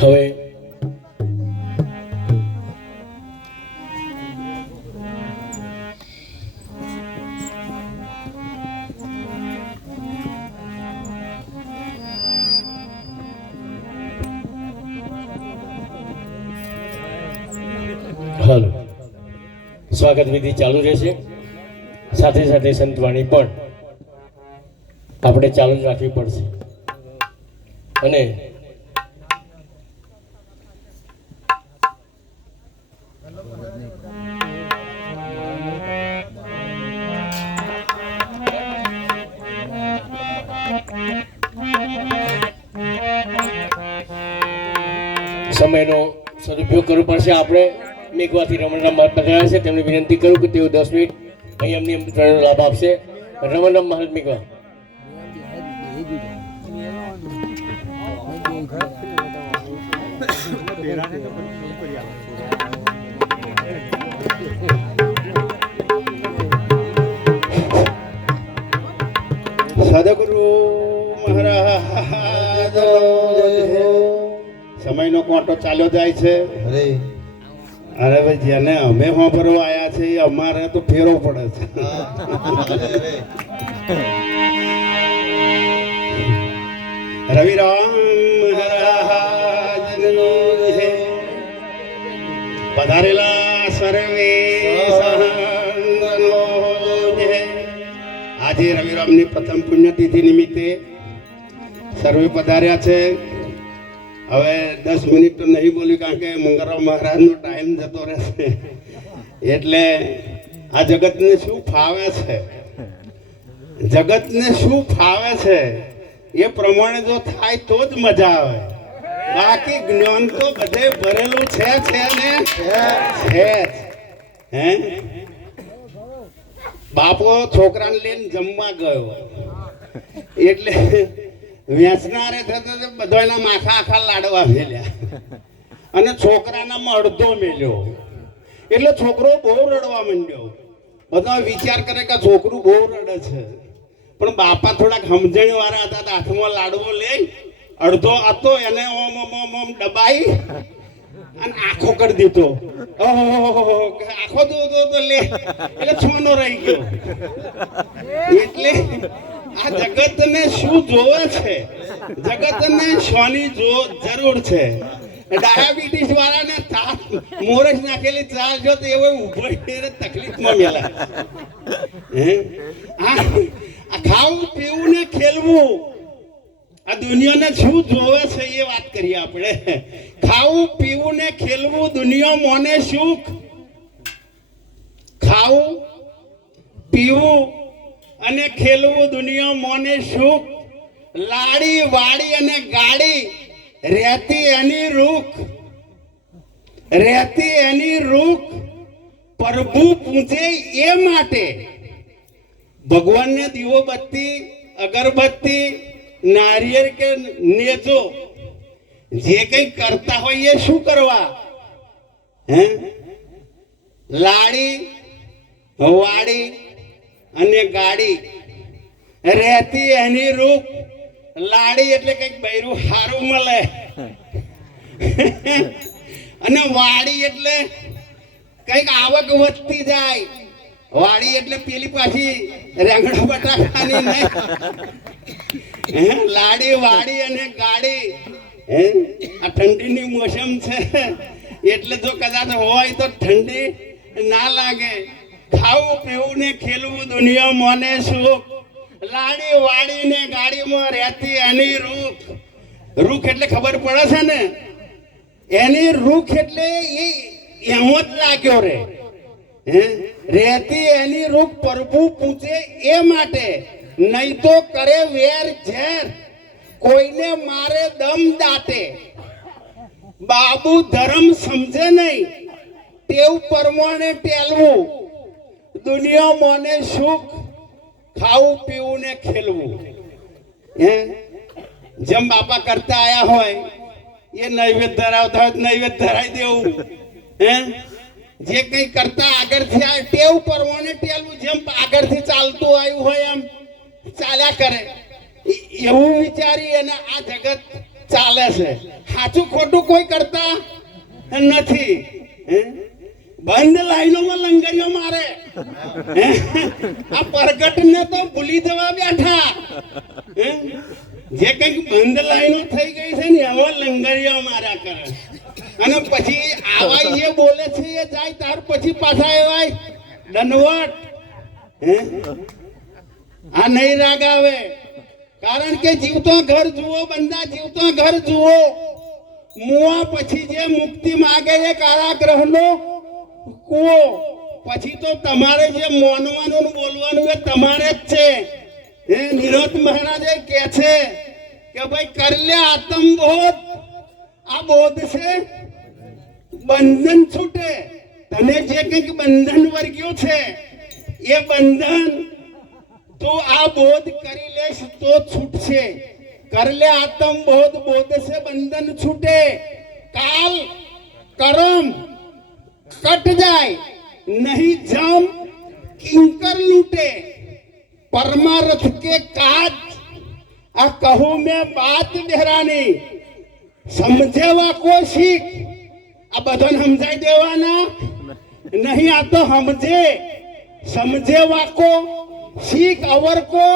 હવે હાલો સ્વાગત વિધિ ચાલુ રહેશે. સાથે સાથે સંતવાણી પણ આપણે ચાલુ જ રાખવી પડશે. અને સમયનો સદુપયોગ કરવો પડશે. આપણે મેઘવાથી રમણરામ મહારાજ પધાર્યા છે, તેમને વિનંતી કરું કે તેઓ 10 મિનિટ અહીં અમને આમંત્રણનો લાભ આપશે. રમણરામ મહારાજ મેઘવા. સદગુરુ મહારાજ સમયનો કોંટો ચાલ્યો જાય છે. હરે અરે ભાઈ જેને અમે વાપરવા આવ્યા છે એ અમારે તો ફેરવો પડે છે. રવિરામ મહારાજનો જય. પધારેલા સર્વે સહંગનો જય. આજે રવિરામની પ્રથમ પુણ્યતિથિ નિમિત્તે સર્વે પધાર્યા છે. હવે 10 મિનિટ તો નહીં બોલ્યું કારણ કે મંગળરાવ મહારાજનો ટાઈમ જતો રહેશે. એટલે આ જગતને શું ફાવે છે, જગતને શું ફાવે છે એ પ્રમાણે જો થાય તો જ મજા આવે. બાકી જ્ઞાન તો બધે ભરેલું છે ને છે. હે બાપો છોકરાને લઈને જમવા ગયો એટલે વેચનારે બધાના માખા આખા લાડવા મેલ્યા અને છોકરાના અડધો મેલ્યો. એટલે છોકરો બહુ રડવા માંડ્યો. બધા વિચાર કરે કે છોકરું બહુ રડે છે, પણ બાપા થોડાક સમજણ વાળા હતા. હાથમાં લાડવો લઈ અડધો હતો એને ઓમ ઓમ ઓમ ઓમ દબાઈ અને આખો કરી દીધો. આખો તો લે એટલે છોનો રહી ગયો. એટલે આ જગતને શું જોવે છે, જગતને શોની જરૂર છે. ડાયાબિટીસ વાળાને મોરસ નાખેલી ચાલ જો તો એવો ઉભો તકલીફમાં મેલા. આ ખાવું પીવું ને ખેલવું આ દુનિયાને શું જોવે છે એ વાત કરીએ આપણે. ખાવું પીવું ને ખેલવું દુનિયા મોને સુખ. ખાવું પીવું અને ખેલવું દુનિયા મોને સુખ. લાડી વાડી અને ગાડી રહેતી એની રૂખ. રહેતી એની રૂખ પ્રભુ પૂજે એ માટે. ભગવાનને દીવો બત્તી અગરબત્તી નારિયેળ કે નેજો જે કંઈ કરતા હોય એ શું કરવા? હે લાડી વાડી અને ગાડી રહેતી એની રૂખ. લાડી એટલે કઈક બૈરું હારું મળે અને વાડી એટલે કઈક આવક વધતી જાય. વાડી એટલે પેલી પાછી રેંગણો બટાકાની નહીં. લાડી વાડી અને ગાડી. આ ઠંડીની મોસમ છે એટલે જો કદાચ હોય તો ઠંડી ના લાગે. ખાવું પીવું ને ખેલવું દુનિયા મને સુખ. લાડી વાડી ને ગાડીમાં રહેતી એની રૂખ. રૂખ એટલે ખબર પડે છે ને, એની રૂખ એટલે એમ જ લાગ્યો રે. રહેતી એની રૂખ પ્રભુ પૂછે એ માટે, નહીં તો કરે વેર ઝેર, કોઈને મારે દમ દાટે. બાબુ ધર્મ સમજે નહીં, ટેવ પરમાણે ટેલવું. દુનિયા મને સુખ, ખાવું પીવું ને ખેલવું. જેમ બાપા કરતા આયા હોય એ નૈવેદ્ય ધરાવતા હોય નૈવેદ્ય ધરાવી દેવું. જે કઈ કરતા આગળથી આ ટેવ પરમાણે ટેલવું. જેમ આગળથી ચાલતું આવ્યું હોય એમ ચાલ્યા કરે, એવું વિચારી અને આ જગત ચાલે છે. સાચું ખોટું કોઈ કરતા નથી. બંધ લાઈનોમાં લંગરીઓ મારે. આ પ્રગટ ને તો ભૂલી જવા બેઠા. જે કઈક બંધ લાઈનો થઈ ગઈ છે ને એમાં લંગરીઓ માર્યા કરે. અને પછી આવાય એ બોલે છે એ જાય ત્યાર પછી પાછા એવાય દંડવટ. આ નહીં રાગ આવે. કારણ કે જીવતો ઘર જુઓ, બંદા જીવતો ઘર જુઓ. મુઆ પછી જે મુક્તિ માગે એ કારાગ્રહનો કુવો. પછી તો તમારે જે માનવાનું બોલવાનું એ તમારે જ છે. નિરોધ મહારાજે કે છે કે ભાઈ કર લે આત્મબોધ. આ બોધ છે બંધન છૂટે. તને જે કંઈક બંધન વર્ગ્યું છે એ બંધન તો આ બોધ કરી લેશ તો છૂટશે. કર લે આત્મબોધ, બોધ से બંધન છૂટે. કાલ કરમ कट जाए, नहीं जाम किंकर लूटे. परमारथ के काज आ कहूं मैं बात बेहरानी. समझेवा को सीख. आ बधन समझाई देवाना नहीं. आ तो समझे समझेवा को सीख. अवर को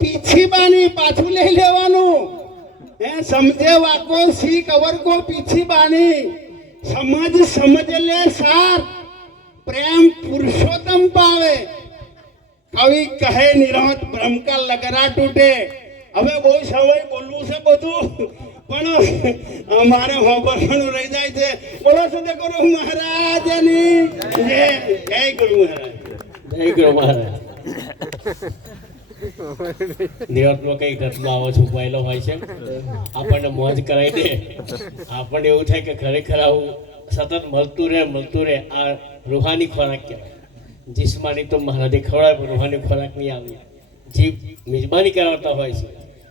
पीछी बानी पाछू ले लेवानु. समझेवा को सीख, अवर को पीछी बानी. समझ समझ ले सार, प्रेम पुरुषोत्तम पावे. कवि कहे निरंत ब्रह्म का लगरा टूटे. હવે બહુ સમય બોલવું છે બધું, પણ અમારે હોબરવાનું રહી જાય છે. બોલો સદે ગુરુ મહારાજની જય. જય ગુરુ મહારાજ. જય ગુરુ મહારાજ. નિરંતમાં કઈ ઘટનાઓ છુપાયેલો હોય છે, આપણને મોજ કરાવી દે. આપણને એવું થાય કે ખરેખર આવું સતત મળતું રહે. આ રૂહાની ખોરાક કહેવાય. જિસ્માની તો મહારાજે ખવડાવે, પણ રૂહાની ખોરાક નહીં આવી. જે મિજબાની કરાવતા હોય છે,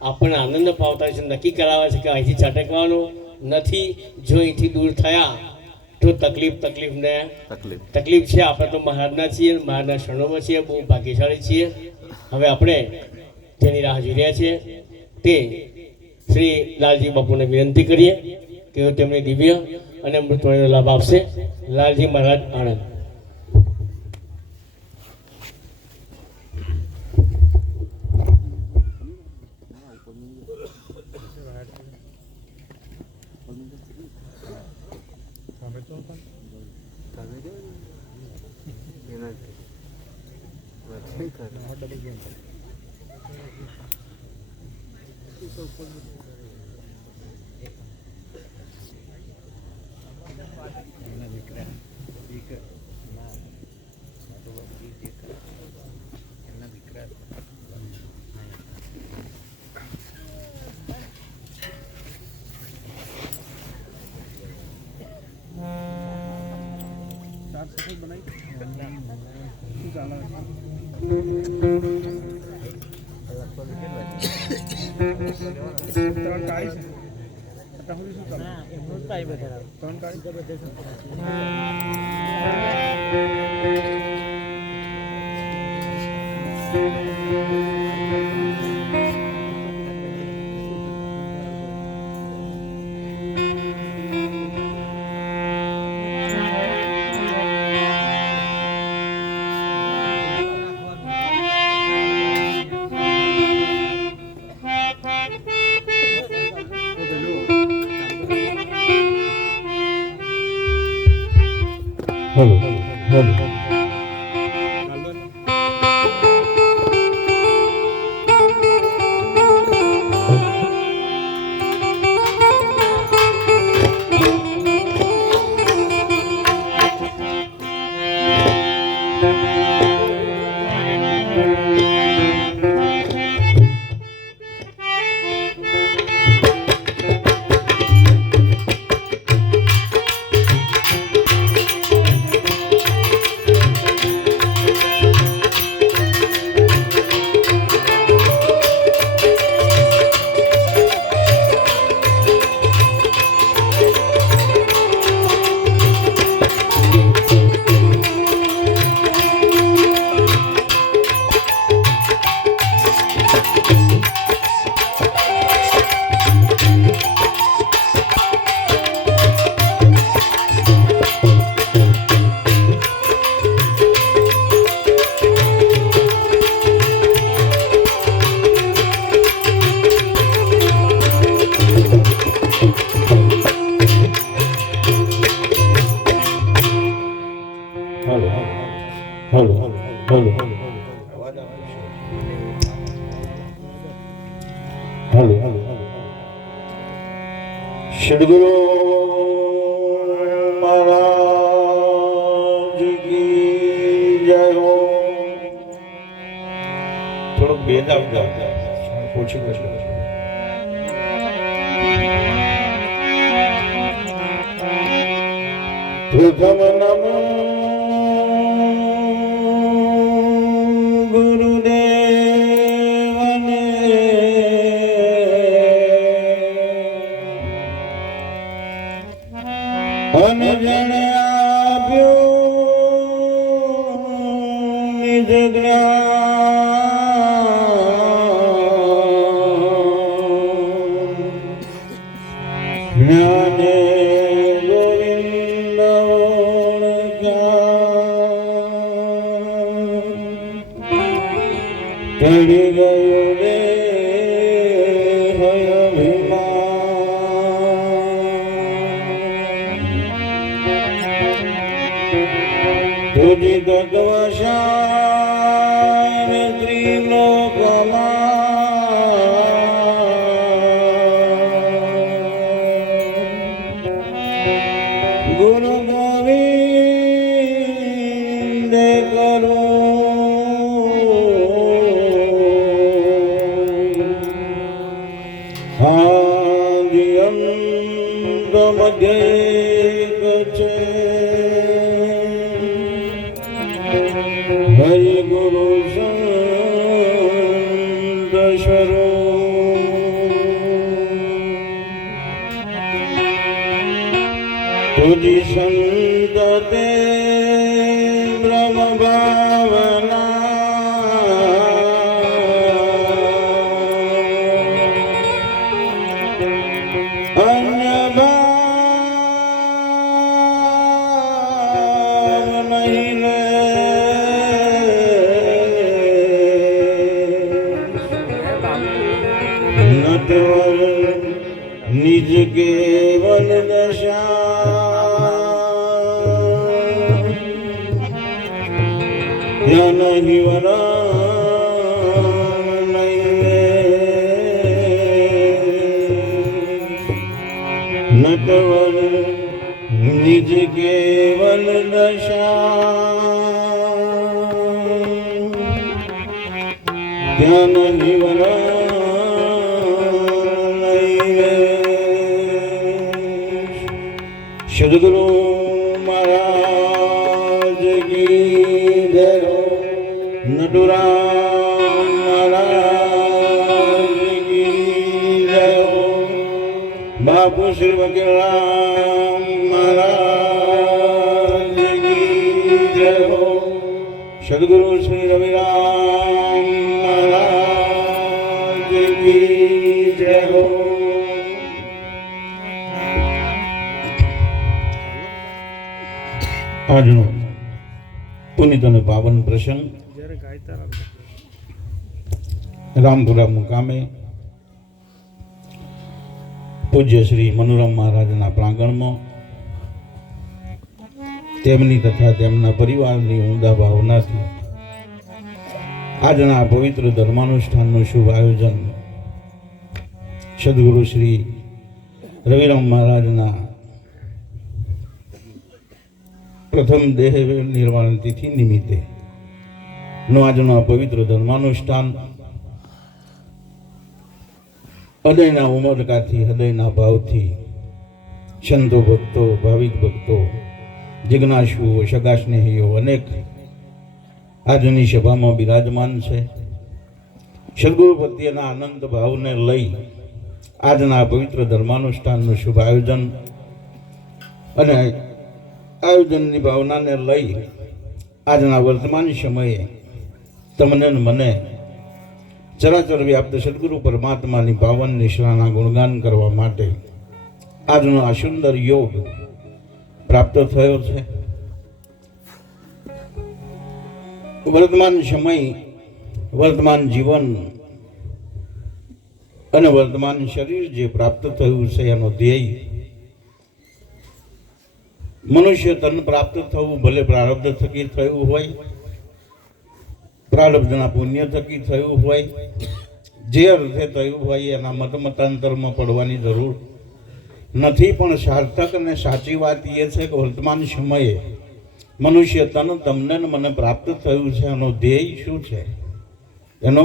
આપણને આનંદ પાવતા હોય છે, નક્કી કરાવે છે કે અહીંથી છટકવાનું નથી. જો અહીંથી દૂર થયા તો તકલીફ છે. આપણે તો મહારાજના છીએ, મહારાજના શરણોમાં છીએ, બહુ ભાગ્યશાળી છીએ. હવે આપણે તેની રાહ જોઈ રહ્યા છીએ. તે શ્રી લાલજી બાપુને વિનંતી કરીએ કે તેમની દિવ્ય અને અમૃતવાણીનો લાભ આપશે. Lalji Maharaj Anand. Hello hello hello hello hello Sadguru Maharaj કી જય હો. થોડુંક બેન આવજો ઓછી કરજો. પ્રથમ નમો ગુરુદેવને અને જેણે આપ્યું નિજ જ્ઞાને ગોવિંદ ચડી ગયો રે હય અભિમાન તુજી તત્વશાન ત્રિલોકમાં ગુરુ ગોવિંદ કરો હરિ ગુરુ સંત તુજી સંત તે બ્રહ્મ ભાવના અન્ય ભાવ નહીં લે નટવર નિજ કેવલ દશા ધ્યાન નિવરણ નટવર નિજ કેવલ દશા ધ્યાન નિવરણ સદગુરુ મહારાજ કી જય હો. નટુરામ મહારાજ કી જય હો. બાપુ શ્રી વકીલરામ મહારાજ કી જય હો. સદગુરુ શ્રી રવિરામ મહારાજ કી જય હો. આજનો પુનિત અને પાવન પ્રસંગ રામપુરા મુકામે પૂજ્ય શ્રી મનોરમ મહારાજના પ્રાંગણમાં તેમની તથા તેમના પરિવારની ઊંડા ભાવનાથી આજના પવિત્ર ધર્માનુષ્ઠાનનું શુભ આયોજન સદગુરુ શ્રી રવિરામ મહારાજના પ્રથમ દેહ નિર્વાણ તિથિ નિમિત્તે નો આજનો આ પવિત્ર ધર્માનુષ્ઠાન હૃદયના ઉમળકાથી હૃદયના ભાવથી સંતો ભક્તો ભાવિક ભક્તો જિજ્ઞાસુઓ સગા સ્નેહીઓ અનેક આજની સભામાં બિરાજમાન છે. સદગુરુ પ્રત્યેના અનંત ભાવને લઈ આજના પવિત્ર ધર્માનુષ્ઠાનનું શુભ આયોજન અને આયોજનની ભાવનાને લઈ આજના વર્તમાન સમયે તમને મને ચરાચર વ્યાપ્ત સદગુરુ પરમાત્માની પાવન નિષ્ઠાના ગુણગાન કરવા માટે આજનો આ સુંદર યોગ પ્રાપ્ત થયો છે. વર્તમાન સમય, વર્તમાન જીવન અને વર્તમાન શરીર જે પ્રાપ્ત થયું છે એનો ધ્યેય મનુષ્ય તન પ્રાપ્ત થવું ભલે પ્રારબ્ધ થકી થયું હોય, પ્રારબ્ધના પુણ્ય થકી થયું હોય, જે અર્થે થયું હોય એના મતાંતરમાં પડવાની જરૂર નથી. પણ સાર્થક અને સાચી વાત એ છે કે વર્તમાન સમયે મનુષ્ય તન તમને મને પ્રાપ્ત થયું છે એનો ધ્યેય શું છે? એનો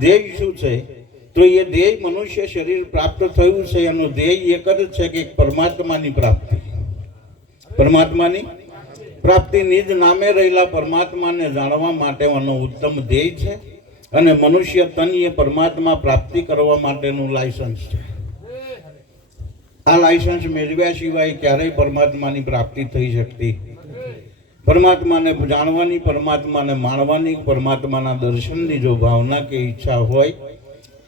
ધ્યેય શું છે? તો એ ધ્યેય મનુષ્ય શરીર પ્રાપ્ત થયું છે એનો ધ્યેય એક જ છે કે પરમાત્માની પ્રાપ્તિ. પરમાત્માની પ્રાપ્તિ નિજ નામે રહેલા પરમાત્માને જાણવા માટેનો ઉત્તમ ધ્યેય છે અને મનુષ્ય તન એ પરમાત્મા પ્રાપ્તિ કરવા માટેનું લાયસન્સ છે. આ લાયસન્સ મેળવ્યા સિવાય ક્યારેય પરમાત્માની પ્રાપ્તિ થઈ શકતી, પરમાત્માને જાણવાની, પરમાત્માને માણવાની, પરમાત્માના દર્શનની જો ભાવના કે ઈચ્છા હોય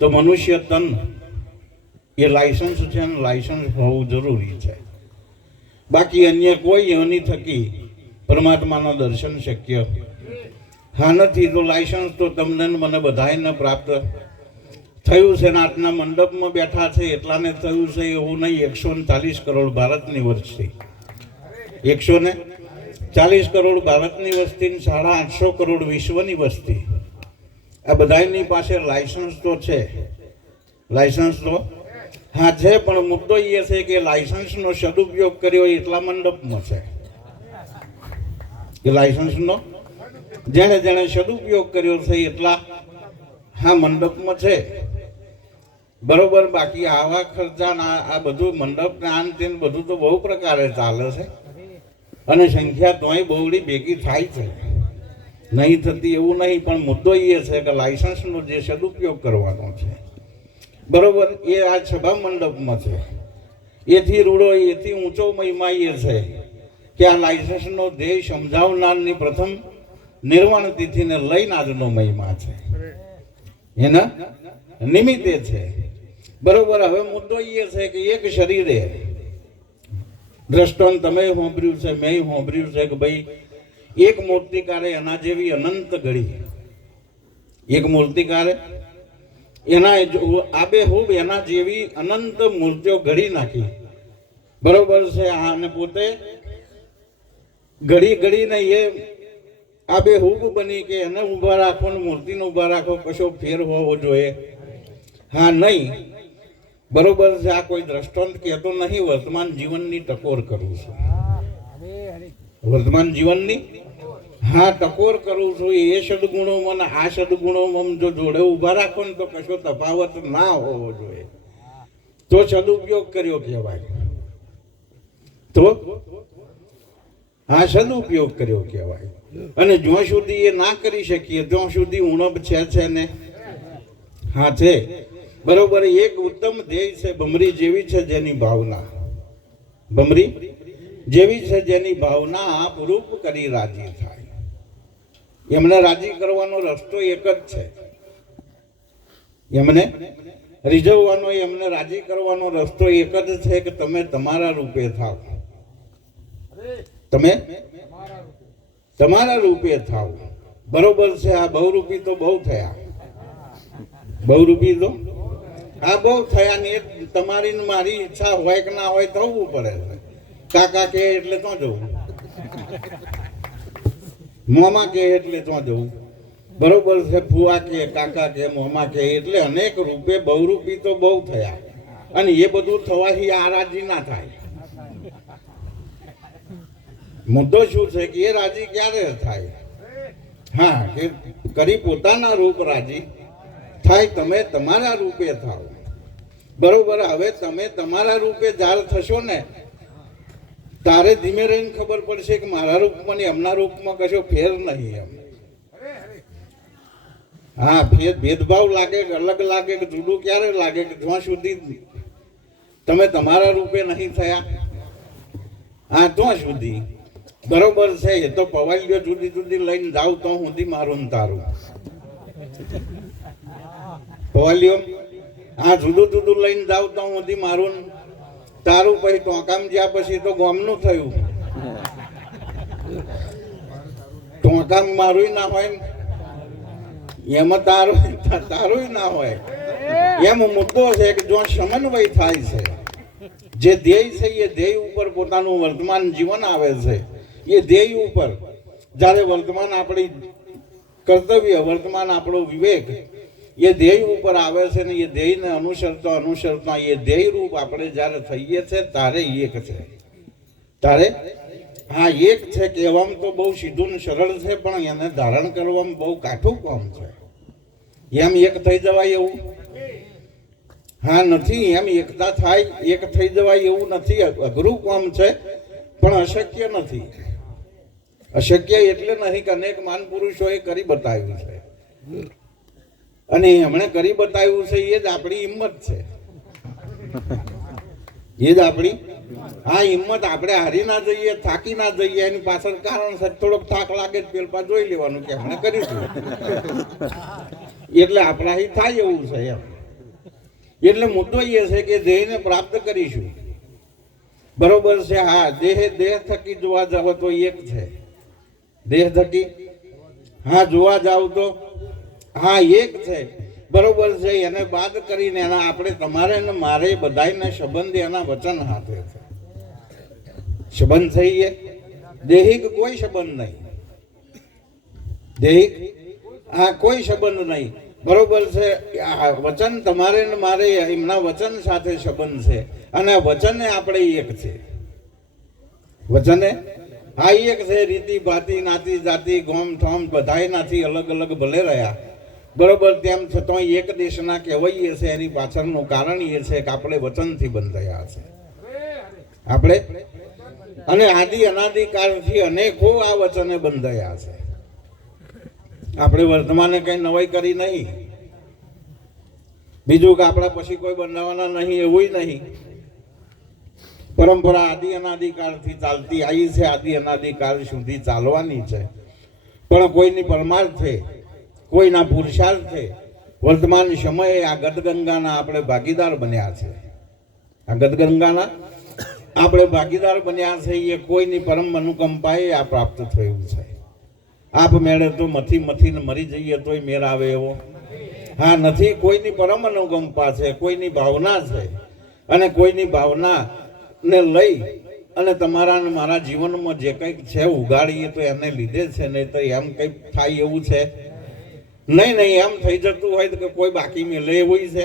તો મનુષ્ય તન એ લાયસન્સ છે અને લાયસન્સ હોવું જરૂરી છે. બાકી અન્ય કોઈ યોની થકી પરમાત્માના દર્શન શક્ય નથી. તો લાયસન્સ તો તમને મને બધાને પ્રાપ્ત થયું છે ને આજના મંડપમાં બેઠા છે એટલાને થયું છે એવું નહીં. 140 કરોડ ભારતની વસ્તી, 140 કરોડ ભારતની વસ્તી, 850 કરોડ વિશ્વની વસ્તી, આ બધાની પાસે લાયસન્સ તો છે. લાયસન્સ તો છે, પણ મુદ્દો એ છે કે લાયસન્સનો સદુપયોગ કર્યો એટલા મંડપમાં છે. કે લાયસન્સનો જેણે જેણે સદુપયોગ કર્યો છે એટલા મંડપમાં છે. બરોબર. બાકી આવા ખર્ચા આ બધું મંડપ આન તેન બધું તો બહુ પ્રકારે ચાલે છે અને સંખ્યા તોય બહુડી ભેગી થાય છે, નહીં થતી એવું નહીં. પણ મુદ્દો એ છે કે લાયસન્સનો જે સદુપયોગ કરવાનો છે, બરોબર, એ આ સભા મંડપમાં છે. એથી રૂડો, એથી ઊંચો મહિમા એ છે કે આ લાયસન્સનો ધ્યેય સમજાવનારની પ્રથમ નિર્વાણ તિથિને લઈને આજનો મહિમા છે, એના નિમિત્તે છે. બરોબર. હવે મુદ્દો એ છે કે એક શરીરે દ્રષ્ટાંત તમે સાંભળ્યું છે, મેં સાંભળ્યું છે કે ભાઈ એક મૂર્તિકારે એના જેવી અનંત ઘડી, એક મૂર્તિકારે એના આબેહૂબ એના જેવી અનંત મૂર્તિઓ ઘડી નાખી. બરોબર છે. અને પોતે ઘડી ઘડીને એ આબેહૂબ બની કે એને ઊભા રાખો ને મૂર્તિને ઊભા રાખો, કશો ફેર હોવો જોઈએ નહીં. બરોબર છે. આ કોઈ દ્રષ્ટાંત કહેતો નહીં, વર્તમાન જીવનની ટકોર કરું છું. વર્તમાન જીવનની ટકોર કરું છું. એ સદગુણોમાં ને આ સદગુણોમાં જો જોડે ઊભા રાખો ને તો કશો તફાવત ના હોવો જોઈએ, તો સદુપયોગ કર્યો કહેવાય. તો સદુપયોગ કર્યો કહેવાય. અને જ્યાં સુધી એ ના કરી શકીએ ત્યાં સુધી ઉણપ છે ને છે. બરોબર. એક ઉત્તમ ધ્યેય છે, ભમરી જેવી છે જેની ભાવના, ભમરી જેવી છે જેની ભાવના આપરૂપ કરી રાજી થાય. એમને રાજી કરવાનો રસ્તો એક જ છે, એમને રીઝવવાનો, એમને રાજી કરવાનો રસ્તો એક જ છે કે તમે તમારા રૂપે થાવ, તમે તમારા રૂપે થાવ. બરોબર છે. આ બહુરૂપી તો બહુ થયા, બહુરૂપી તો બહુ થયા ને તમારી મારી ઈચ્છા હોય કે ના હોય થવું પડે છે. કાકા કે એટલે તો જવું, મોમાં કે એટલે ત્યાં જવું, બરોબર છે. ફુવા કે, કાકા કે, મોમાં કે એટલે અનેક રૂપે બહુરૂપી તો બહુ થયા, અને એ બધું થવાથી આ રાજી ના થાય. મુદ્દો શું છે કે એ રાજી ક્યારે થાય? હા, કે કરી પોતાના રૂપ રાજી થાય, તમે તમારા રૂપે થાવ. બરોબર. હવે તમે તમારા રૂપે જાળ થશો ને તારે ધીમે રહીને ખબર પડશે કે મારા રૂપમાં ને એમના રૂપમાં કશો ફેર નહીં એમ. હા, ફેર ભેદભાવ લાગે કે અલગ લાગે કે જુદું ક્યારે લાગે કે જ્યાં સુધી તમે તમારા રૂપે નહીં થયા, હા ત્યાં સુધી. બરોબર છે. એ તો પવાલીઓ જુદી જુદી લઈને જાવ તો સુધી મારું ને તારું પવાલીઓ, હા જુદું જુદું લઈને જાવ તો સુધી મારું તારું. પછી ટોંકામ જ્યાં પછી તો ગોમનું થયું. ટોંકામ મારું ના હોય એમાં તારું ના હોય. એમ મુદ્દો છે કે જો સમન્વય થાય છે, જે ધ્યેય છે એ ધ્યેય ઉપર પોતાનું વર્તમાન જીવન આવે છે. એ ધ્યેય ઉપર જ્યારે વર્તમાન આપણી કર્તવ્ય, વર્તમાન આપણો વિવેક એ ધ્યેય ઉપર આવે છે ને એ ધ્યેયને અનુસરતા એ ધ્યેય રૂપ આપણે જ્યારે થઈએ છે તારે એક છે. તારે હા એક છે. કહેવામાં તો બહુ સીધું ને સરળ છે, પણ એને ધારણ કરવામાં બહુ કાઠું કામ છે. એમ એક થઈ જવાય એવું હા નથી. એમ એકતા થાય, એક થઈ જવાય એવું નથી. અઘરું કામ છે, પણ અશક્ય નથી. અશક્ય એટલે નહીં કે અનેક મહાન પુરુષોએ કરી બતાવ્યું છે, અને એમણે કરી બતાવ્યું છે. એ જ આપણી હિંમત છે. એ જ આપણી હા હિંમત. આપણે હારી ના જઈએ, થાકી ના જઈએ. એની પાછળ કારણ છે થોડોક થાક લાગે પેલા જોઈ લેવાનું કે એમણે કરીશું, એટલે આપણાથી થાય એવું છે એમ. એટલે મુદ્દો એ છે કે દેહને પ્રાપ્ત કરીશું. બરોબર છે. હા, દેહ થકી જોવા જાવ તો એક છે. દેહ થકી હા જોવા જાવ તો હા એક છે. બરોબર છે. એને બાદ કરીને એના આપણે તમારે ને મારે બધાને સંબંધ એના વચન હાથે છે. સંબંધ થઈએ દેહિક કોઈ સંબંધ નહીં. દેહિક હા કોઈ સંબંધ નહીં. બરોબર છે. વચન તમારે ને મારે એમના વચન સાથે સંબંધ છે, અને વચને આપણે એક છે. વચને હા એક છે. રીતિ ભાતી નાતી જાતિ ગોમ ઠોમ બધાય નાથી અલગ અલગ ભલે રહ્યા, બરોબર, તેમ છતાં એક દેશના કહેવાઈએ છે. એની પાછળનું કારણ એ છે કે આપણે વચનથી બંધાયા છે. આપણે અને આદિ અનાદિકાળથી અનેકો આ વચને બંધાયા છે. આપણે વર્તમાને કઈ નવાઈ કરી નહીં. બીજું કે આપણા પછી કોઈ બનાવવાના નહીં એવું નહીં. પરંપરા આદિ અનાદિકાળથી ચાલતી આવી છે, આદિ અનાદિકાળ સુધી ચાલવાની છે. પણ કોઈની પરમાર્થે, કોઈના પુરુષાર્થે વર્તમાન સમયે આ ગદગંગાના આપણે ભાગીદાર બન્યા છે. આ ગદગંગાના આપણે ભાગીદાર બન્યા છે. એ કોઈની પરમ અનુકંપાએ આ પ્રાપ્ત થયું છે. આપ મેળે તો મથીને મરી જઈએ તોય મેળ આવે એવો હા નથી. કોઈની પરમ અનુકંપા છે, કોઈની ભાવના છે, અને કોઈની ભાવના ને લઈ અને તમારા ને મારા જીવનમાં જે કંઈક છે ઉગાડીએ તો એને લીધે છે. નહીં તો એમ કંઈક થાય એવું છે નહીં. એમ થઈ જતું હોય તો કે કોઈ બાકી મેલે એવું છે.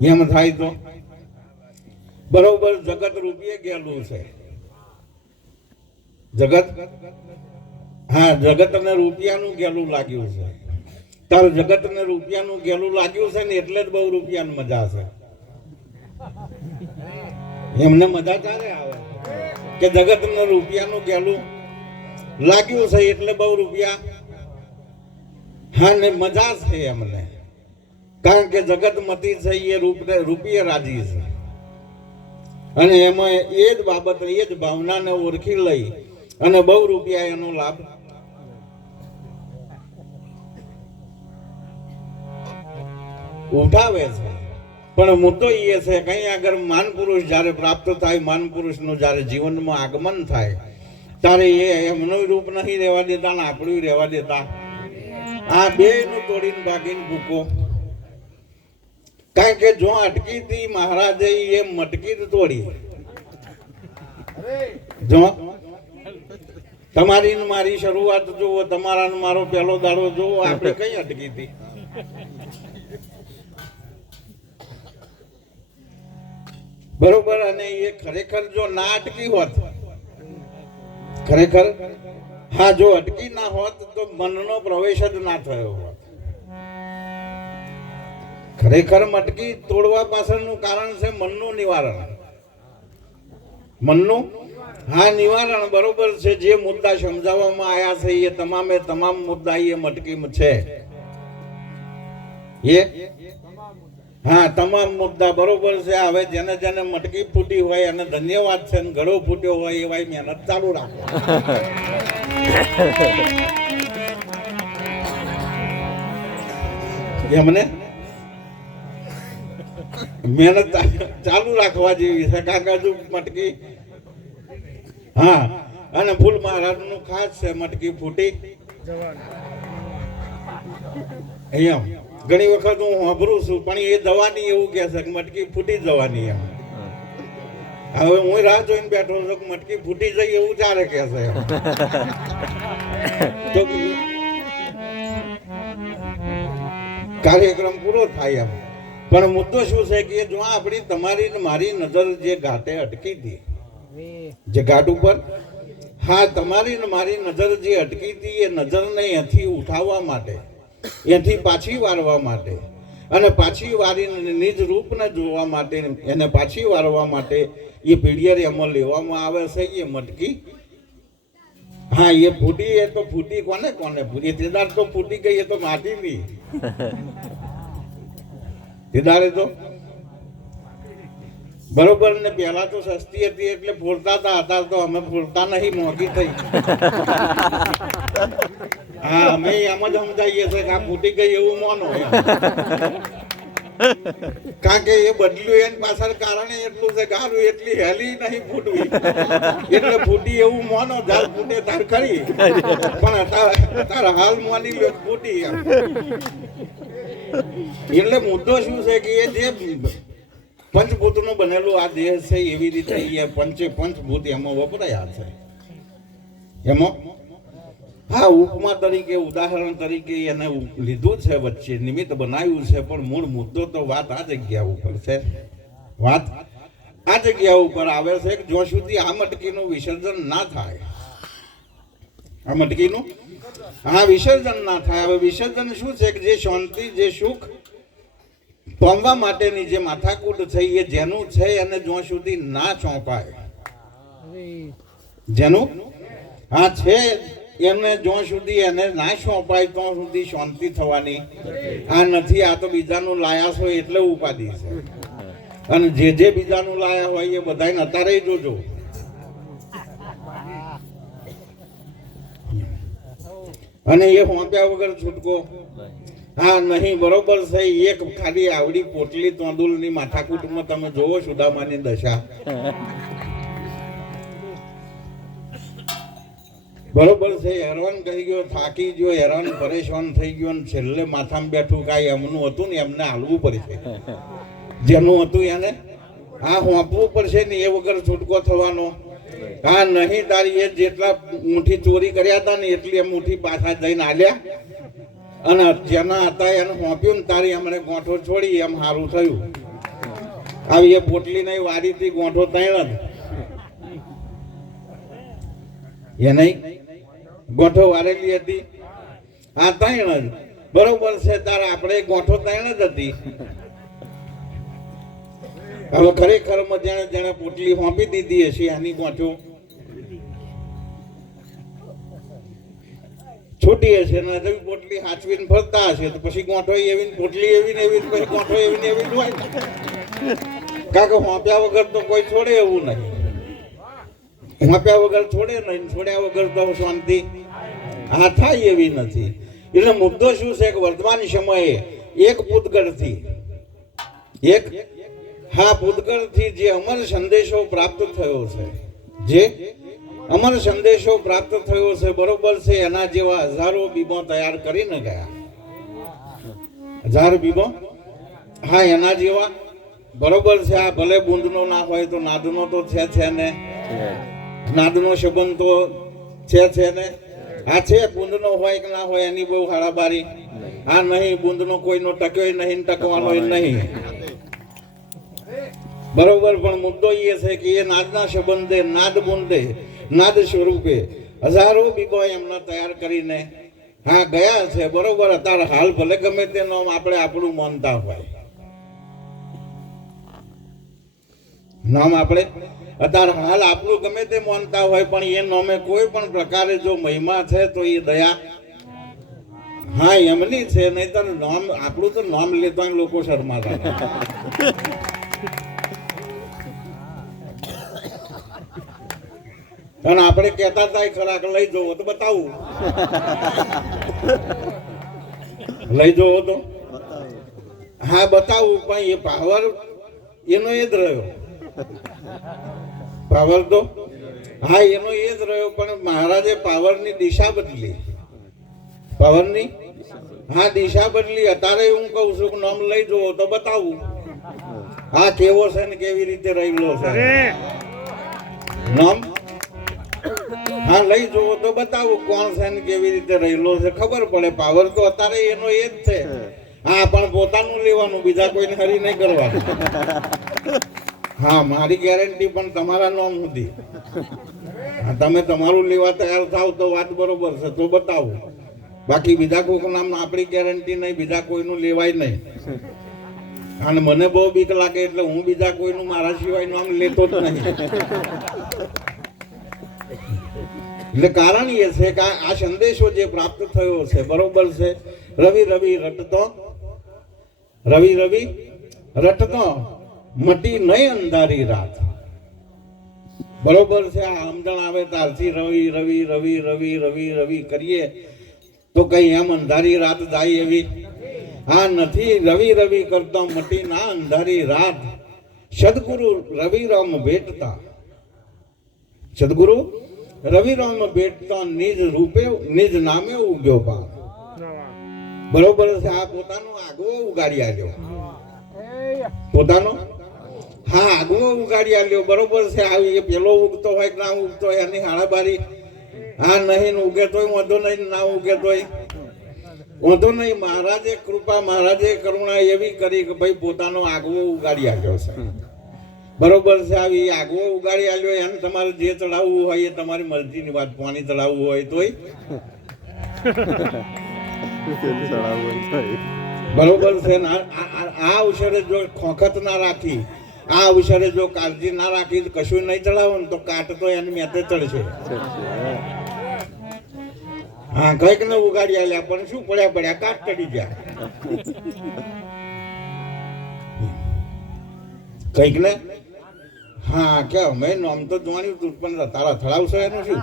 એમ થાય તો બરોબર. જગત રૂપિયે ગયેલું છે. જગત હા જગતને રૂપિયાનું ગેલું લાગ્યું છે. તાર જગતને રૂપિયાનું ગેલું લાગ્યું છે ને એટલે જ બહુ રૂપિયાની મજા છે. એમને મજા ક્યારે આવે કે જગતને રૂપિયાનું ગેલું લાગ્યું છે એટલે બહુ રૂપિયા હા ને મજા છે એમને. કારણ કે જગત મતી છે એ રૂપિયે રાજી છે, અને એમાં એ જ બાબત એ જ ભાવનાને ઓળખી લઈ અને બહુ રૂપિયા એનો લાભ ઉઠાવે છે. પણ મુદ્દો એ છે કઈ આગળ માન પુરુષ જ્યારે પ્રાપ્ત થાય, માન પુરુષનું જ્યારે જીવનમાં આગમન થાય ત્યારે એ એમનું રૂપ નહીં રહેવા દેતા ને આપણું રહેવા દેતા. આ બે નું તોડીને ભાગીને ભૂકો. કારણ કે જો અટકી હતી મહારાજે એ મટકી તોડી, જો તમારી ને મારી શરૂઆત જુઓ, તમારા ને મારો પહેલો દાડો જુઓ, આપણે કઈ અટકી હતી? બરોબર. અને એ ખરેખર જો ના અટકી હોત, ખરેખર હા જો અટકી ના હોત તો મનનો પ્રવેશ જ ના થયો હોત. ખરેખર મટકી તોડવા પાછળનું કારણ છે મનનું નિવારણ. મનનું હા નિવારણ બરોબર છે. જે મુદ્દા સમજાવવામાં આવ્યા છે એ તમામ મુદ્દા એ મટકીમાં છે. એ હા તમામ મુદ્દા બરોબર છે. હવે જેને જેને મટકી ફૂટી હોય અને ધન્યવાદ છે, ને ગળો ફૂટ્યો હોય એવા મહેનત ચાલુ રાખો. એમને મહેનત ચાલુ રાખવા જેવી છે. કાકાજુ મટકી હા. અને ફૂલ મહારાજ નું ખાસ છે મટકી ફૂટી એમ. ઘણી વખત હું સાંભળું છું પણ એ જવાની એવું કે છે કે મટકી ફૂટી જવાની એમ. હવે હું રાહ જોઈને બેઠો છું કે મટકી ફૂટી જાય એવું ચાલે કે છે. તો કાર્યક્રમ પૂરો થાય એમ. પણ મુદ્દો શું છે કે જો આપણી તમારી ને મારી નજર જે ઘાટે અટકી હતી, જે ઘાટ ઉપર હા તમારી ને મારી નજર જે અટકી હતી એ નજરને અહીંથી ઉઠાવવા માટે, એથી પાછી વારવા માટે અને પાછી વારીને નિજ રૂપને જોવા માટે, એને પાછી વારવા માટે એ પીડિયર એમાં લેવામાં આવે છે. એ મટકી હા એ ફૂટી. એ તો ફૂટી કોને ફૂટી? તેદાર તો ફૂટી ગઈ, એ તો માટીની તેદારે તો બરોબર. ને પહેલા તો સસ્તી હતી એટલે ફોડતા હતા, અત્યારે તો અમે ફોડતા નહીં, મોંઘી થઈ. હા અમે એમ જ સમજાઈએ છે કે આ ફૂટી ગઈ એવું માનો. કારણ કે એ બદલ્યું એની પાછળ કારણ એટલું છે કે હારું એટલી હેલી નહીં ફૂટવી એટલે ફૂટી એવું માનો. જાર ફૂટે તાર ખરી, પણ તાર હાલ માની લો ફૂટી એમ. એટલે મુદ્દો શું છે કે એ જે પંચભૂત નું બનેલું આ દેહ છે એવી રીતે પંચભૂત એમાં વપરાયા છે. એમાં હા ઉપમા તરીકે, ઉદાહરણ તરીકે એને લીધું છે, વચ્ચે નિમિત્ત બનાવ્યું છે. પણ મૂળ મુદ્દો તો વાત આ જગ્યા ઉપર છે. વાત આ જગ્યા ઉપર આવે છે કે જો સુધી આ મટકીનું વિસર્જન ના થાય, આ મટકીનું આ વિસર્જન ના થાય. હવે વિસર્જન શું છે કે જે શાંતિ, જે સુખ પામવા માટેની જે માથાકૂટ છે એ જેનું છે એને જ્યાં સુધી ના ચોંપાય, જેનું હા છે એને જ્યાં સુધી એને ના સોંપાય ત્યાં સુધી શાંતિ થવાની આ નથી. આ તો બીજાનું લાયા છો એટલે ઉપાધિ છે. અને જે બીજાનું લાયા હોય એ બધાને અત્યારે જોજો. અને એ હોંપ્યા વગર છૂટકો હા નહીં. બરોબર છે. એક ખાલી આવડી પોટલી તોંદુલની માથાકૂટમાં તમે જોવો સુદામાની દશા. બરોબર છે. હેરાન કહી ગયો, થાકી ગયો, હેરાન પરેશાન થઈ ગયો, ને છેલ્લે માથામાં બેઠું કાંઈ એમનું હતું ને એમને હાલવું પડશે. જેનું હતું એને આ હોંપવું પડશે ને એ વગર છૂટકો થવાનો હા નહીં. તારી એ જેટલા મુઠ્ઠી ચોરી કર્યા હતા ને એટલી મુઠ્ઠી પાછા જઈને આલ્યા અને જેના હતા એને હોંપ્યું ને તારી એમણે ગોઠો છોડી એમ સારું થયું. આવી એ પોટલી નહીં વારી હતી ગોઠો તૈણ જ એ નહીં ગોઠો વારેલી હતી આ તૈણ જ બરોબર છે. તારે આપણે ગોઠો તૈણ જ હતી. હવે ખરેખર જેને જેને પોટલી હોંપી દીધી હશે એની ગોઠો છૂટી હશે ને એવી પોટલી હાચવીને ફરતા હશે તો પછી ગોઠો એવી પોટલી એવી ને એવી પછી ગોઠો એવી ને એવી જ હોય. કારણ કે હોંપ્યા વગર તો કોઈ છોડે એવું નહીં. હોંપ્યા વગર છોડે નહીં, છોડ્યા વગર તો શાંતિ હા થાય એવી નથી. એટલે મુદ્દો શું છે કે વર્તમાન સમયે એક પૂતગળથી એક હા પૂતગળથી જે અમર સંદેશો પ્રાપ્ત થયો છે, જે અમર સંદેશો પ્રાપ્ત થયો છે બરોબર છે. એના જેવા હજારો બીબો તૈયાર કરીને ગયા. 1000 બીબો હા એના જેવા બરોબર છે. આ ભલે બુંદનો ના હોય તો નાદનો તો છે ને નાદનો સંબંધ તો છે ને આ છે બુંદનો હોય કે ના હોય એની બહુ હાડાબારી આ નહીં બુંદનો કોઈનો ટક્યો નહીં ટકવાનો નહીં બરોબર પણ મુદ્દો એ છે કે એ નાદના સંબંધે નાદ બુંદે નાદ સ્વરૂપે હજારો બીબો એમના તૈયાર કરીને હા ગયા છે બરોબર અત્યારે હાલ ભલે ગમે તે નામ આપણે આપણું માનતા હોય નામ આપણે અત્યારે હાલ આપણું ગમે તે માનતા હોય પણ એ નામે કોઈ પણ પ્રકારે જો મહિમા છે તો એ દયા હા એમની છે નહીં તો નામ આપણું તો નામ લેતા લોકો શરમાતા અને આપણે કહેતા હતા ખરાક લઈ જવો તો બતાવું લઈ જવો તો હા બતાવું પણ એ પાવર એનો એ જ રહ્યો પાવર તો હા એનો એ જ રહ્યો પણ મહારાજે પાવરની દિશા બદલી પાવરની હા દિશા બદલી અત્યારે હું કહું છું કે નામ લઈ જવો તો બતાવું હા કેવો છે ને કેવી રીતે રહેલો છે નામ હા લઈ જવો તો બતાવું કોણ છે ને કેવી રીતે રહેલો છે ખબર પડે પાવર તો અત્યારે એનો એ જ છે હા પણ પોતાનું લેવાનું બીજા કોઈને હરી નહીં કરવાનું હા મારી ગેરંટી પણ તમારા નામ સુધી હા તમે તમારું લેવા તૈયાર થાવ તો વાત બરોબર છે તો બતાવો બાકી બીજા કોઈ નામ આપણી ગેરંટી નહીં બીજા કોઈનું લેવાય નહીં અને મને બહુ બીક લાગે એટલે હું બીજા કોઈનું મારા સિવાય નામ લેતો જ નહીં એટલે કારણ એ છે કે આ સંદેશો જે પ્રાપ્ત થયો છે બરોબર છે રવિ રવિ રટતો મટી નહીં અંધારી રાત બરોબર છે આ સમજણ આવે ત્યારથી રવિ રવિ રવિ રવિ રવિ રવિ કરીએ તો કઈ એમ અંધારી રાત જાય એવી હા નથી રવિ રવિ કરતો મટી ના અંધારી રાત સદગુરુ રવિરામ ભેટતા સદગુરુ રવિરામ ભેટતા નિજ રૂપે નિજ નામે ઉગ્યો પા બરોબર છે આ પોતાનો આગવો ઉગાડી આવ્યો પોતાનો હા આગવો ઉગાડી આવ્યો બરોબર છે આવી એ પેલો ઉગતો હોય કે ના ઉગતો હોય એની હાડાબારી હા નહીં ઉગે તોય વાંધો નહીં ના ઉગે તોય વાંધો નહીં મહારાજે કૃપા મહારાજે કરુણા એવી કરી કે ભાઈ પોતાનો આગવો ઉગાડી આવ્યો છે બરોબર છે આવી આગવો ઉગાડી આવ્યો એને તમારે જે ચડાવવું હોય એ તમારી મરજીની વાત પાણી ચડાવવું હોય તોય બરોબર છે આ અવસરે જો ખોખત ના રાખી આ અવસરે જો કાળજી ના રાખી કશું નહીં ચડાવો ને તો કાટ તો એને મેતે ચડશે હા કઈક ને ઉગાડી આલ્યા પણ શું પડ્યા કાટ ચડી ગયા કઈક ને હા કે અમે નામ તો જોવાનું તું પણ તારા થડાવશો એનું શું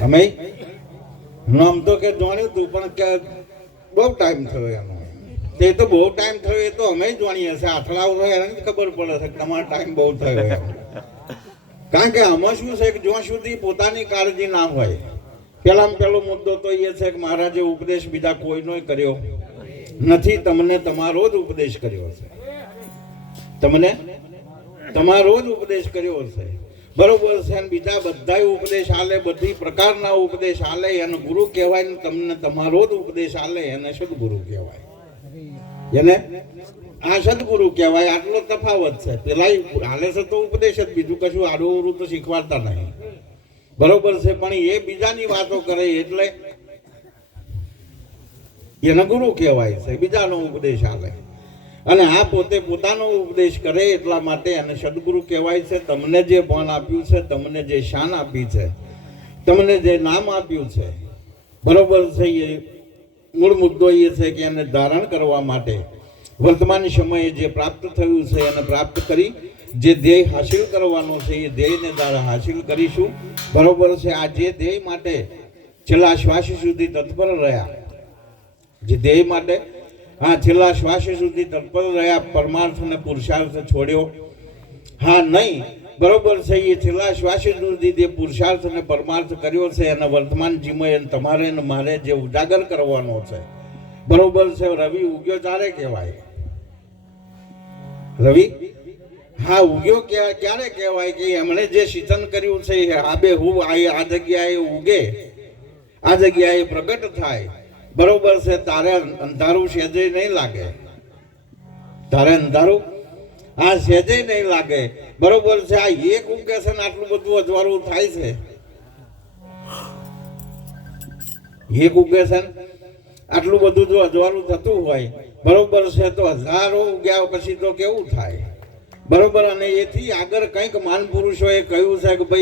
અમે નામ તો કે જોણ્યું તું પણ કે બહુ ટાઈમ થયો એનો તે તો બહુ ટાઈમ થયો એ તો અમે જાણીએ છીએ આથડાવશો એને ખબર પડે છે કે તમારો ટાઈમ બહુ થયો એમ કારણ કે આમાં શું છે કે જ્યાં સુધી પોતાની કાળજી ના હોય પહેલામાં પહેલો મુદ્દો તો એ છે કે મહારાજે ઉપદેશ બીજા કોઈનો કર્યો નથી તમને તમારો જ ઉપદેશ કર્યો છે તમને તમારો જ ઉપદેશ કર્યો છે બરોબર છે અને બીજા બધા ઉપદેશ આલે બધી પ્રકારના ઉપદેશ આલે એને ગુરુ કહેવાય ને તમને તમારો જ ઉપદેશ આલે એને સદગુરુ કહેવાય એને આ સદગુરુ કહેવાય આટલો તફાવત છે પેલા હાલે છે તો ઉપદેશ જ બીજું કશું આડું તો શીખવાડતા નહીં બરોબર છે પણ એ બીજાની વાતો કરે એટલે એને ગુરુ કહેવાય છે બીજાનો ઉપદેશ આલે અને આ પોતે પોતાનો ઉપદેશ કરે એટલા માટે એને સદગુરુ કહેવાય છે તમને જે ભાન આપ્યું છે તમને જે શાન આપી છે તમને જે નામ આપ્યું છે બરોબર છે એ મૂળ મુદ્દો એ છે કે એને ધારણ કરવા માટે વર્તમાન સમયે જે પ્રાપ્ત થયું છે એને પ્રાપ્ત કરી જે ધ્યેય હાસિલ કરવાનો છે એ ધ્યેયને દ્વારા હાસિલ કરીશું બરોબર છે આ જે ધ્યેય માટે છેલ્લા શ્વાસ સુધી તત્પર રહ્યા જે ધ્યેય માટે હા છેલ્લા શ્વાસ સુધી તત્પર રહ્યા પરમાર્થ અને પુરુષાર્થ છોડ્યો હા નહીં બરોબર છે એ છેલ્લા શ્વાસ સુધી જે પુરુષાર્થ અને પરમાર્થ કર્યો છે એના વર્તમાન જીવન તમારે ને મારે જે ઉજાગર કરવાનો છે બરોબર છે રવિ ઉગ્યો ચારે કહેવાય રવિ હા ઉગ્યો ક્યારે કહેવાય કે એમણે જે સિંચન કર્યું છે એ આબેહૂબ આ જગ્યાએ ઉગે, આ જગ્યાએ પ્રગટ થાય. બરોબર છે. તારે અંધારું સહેજે નહીં લાગે, તારે અંધારું આ સહેજે નહીં લાગે. બરોબર છે. આ એક ઉગે છે ને આટલું બધું અજવાળું થાય છે, એક ઉગે છે ને આટલું બધું જો અજવાળું થતું હોય, બરોબર છે, તો હજારો ઉગ્યા પછી તો કેવું થાય. બરોબર. અને એથી આગળ કંઈક મહાન પુરુષોએ કહ્યું છે કે ભાઈ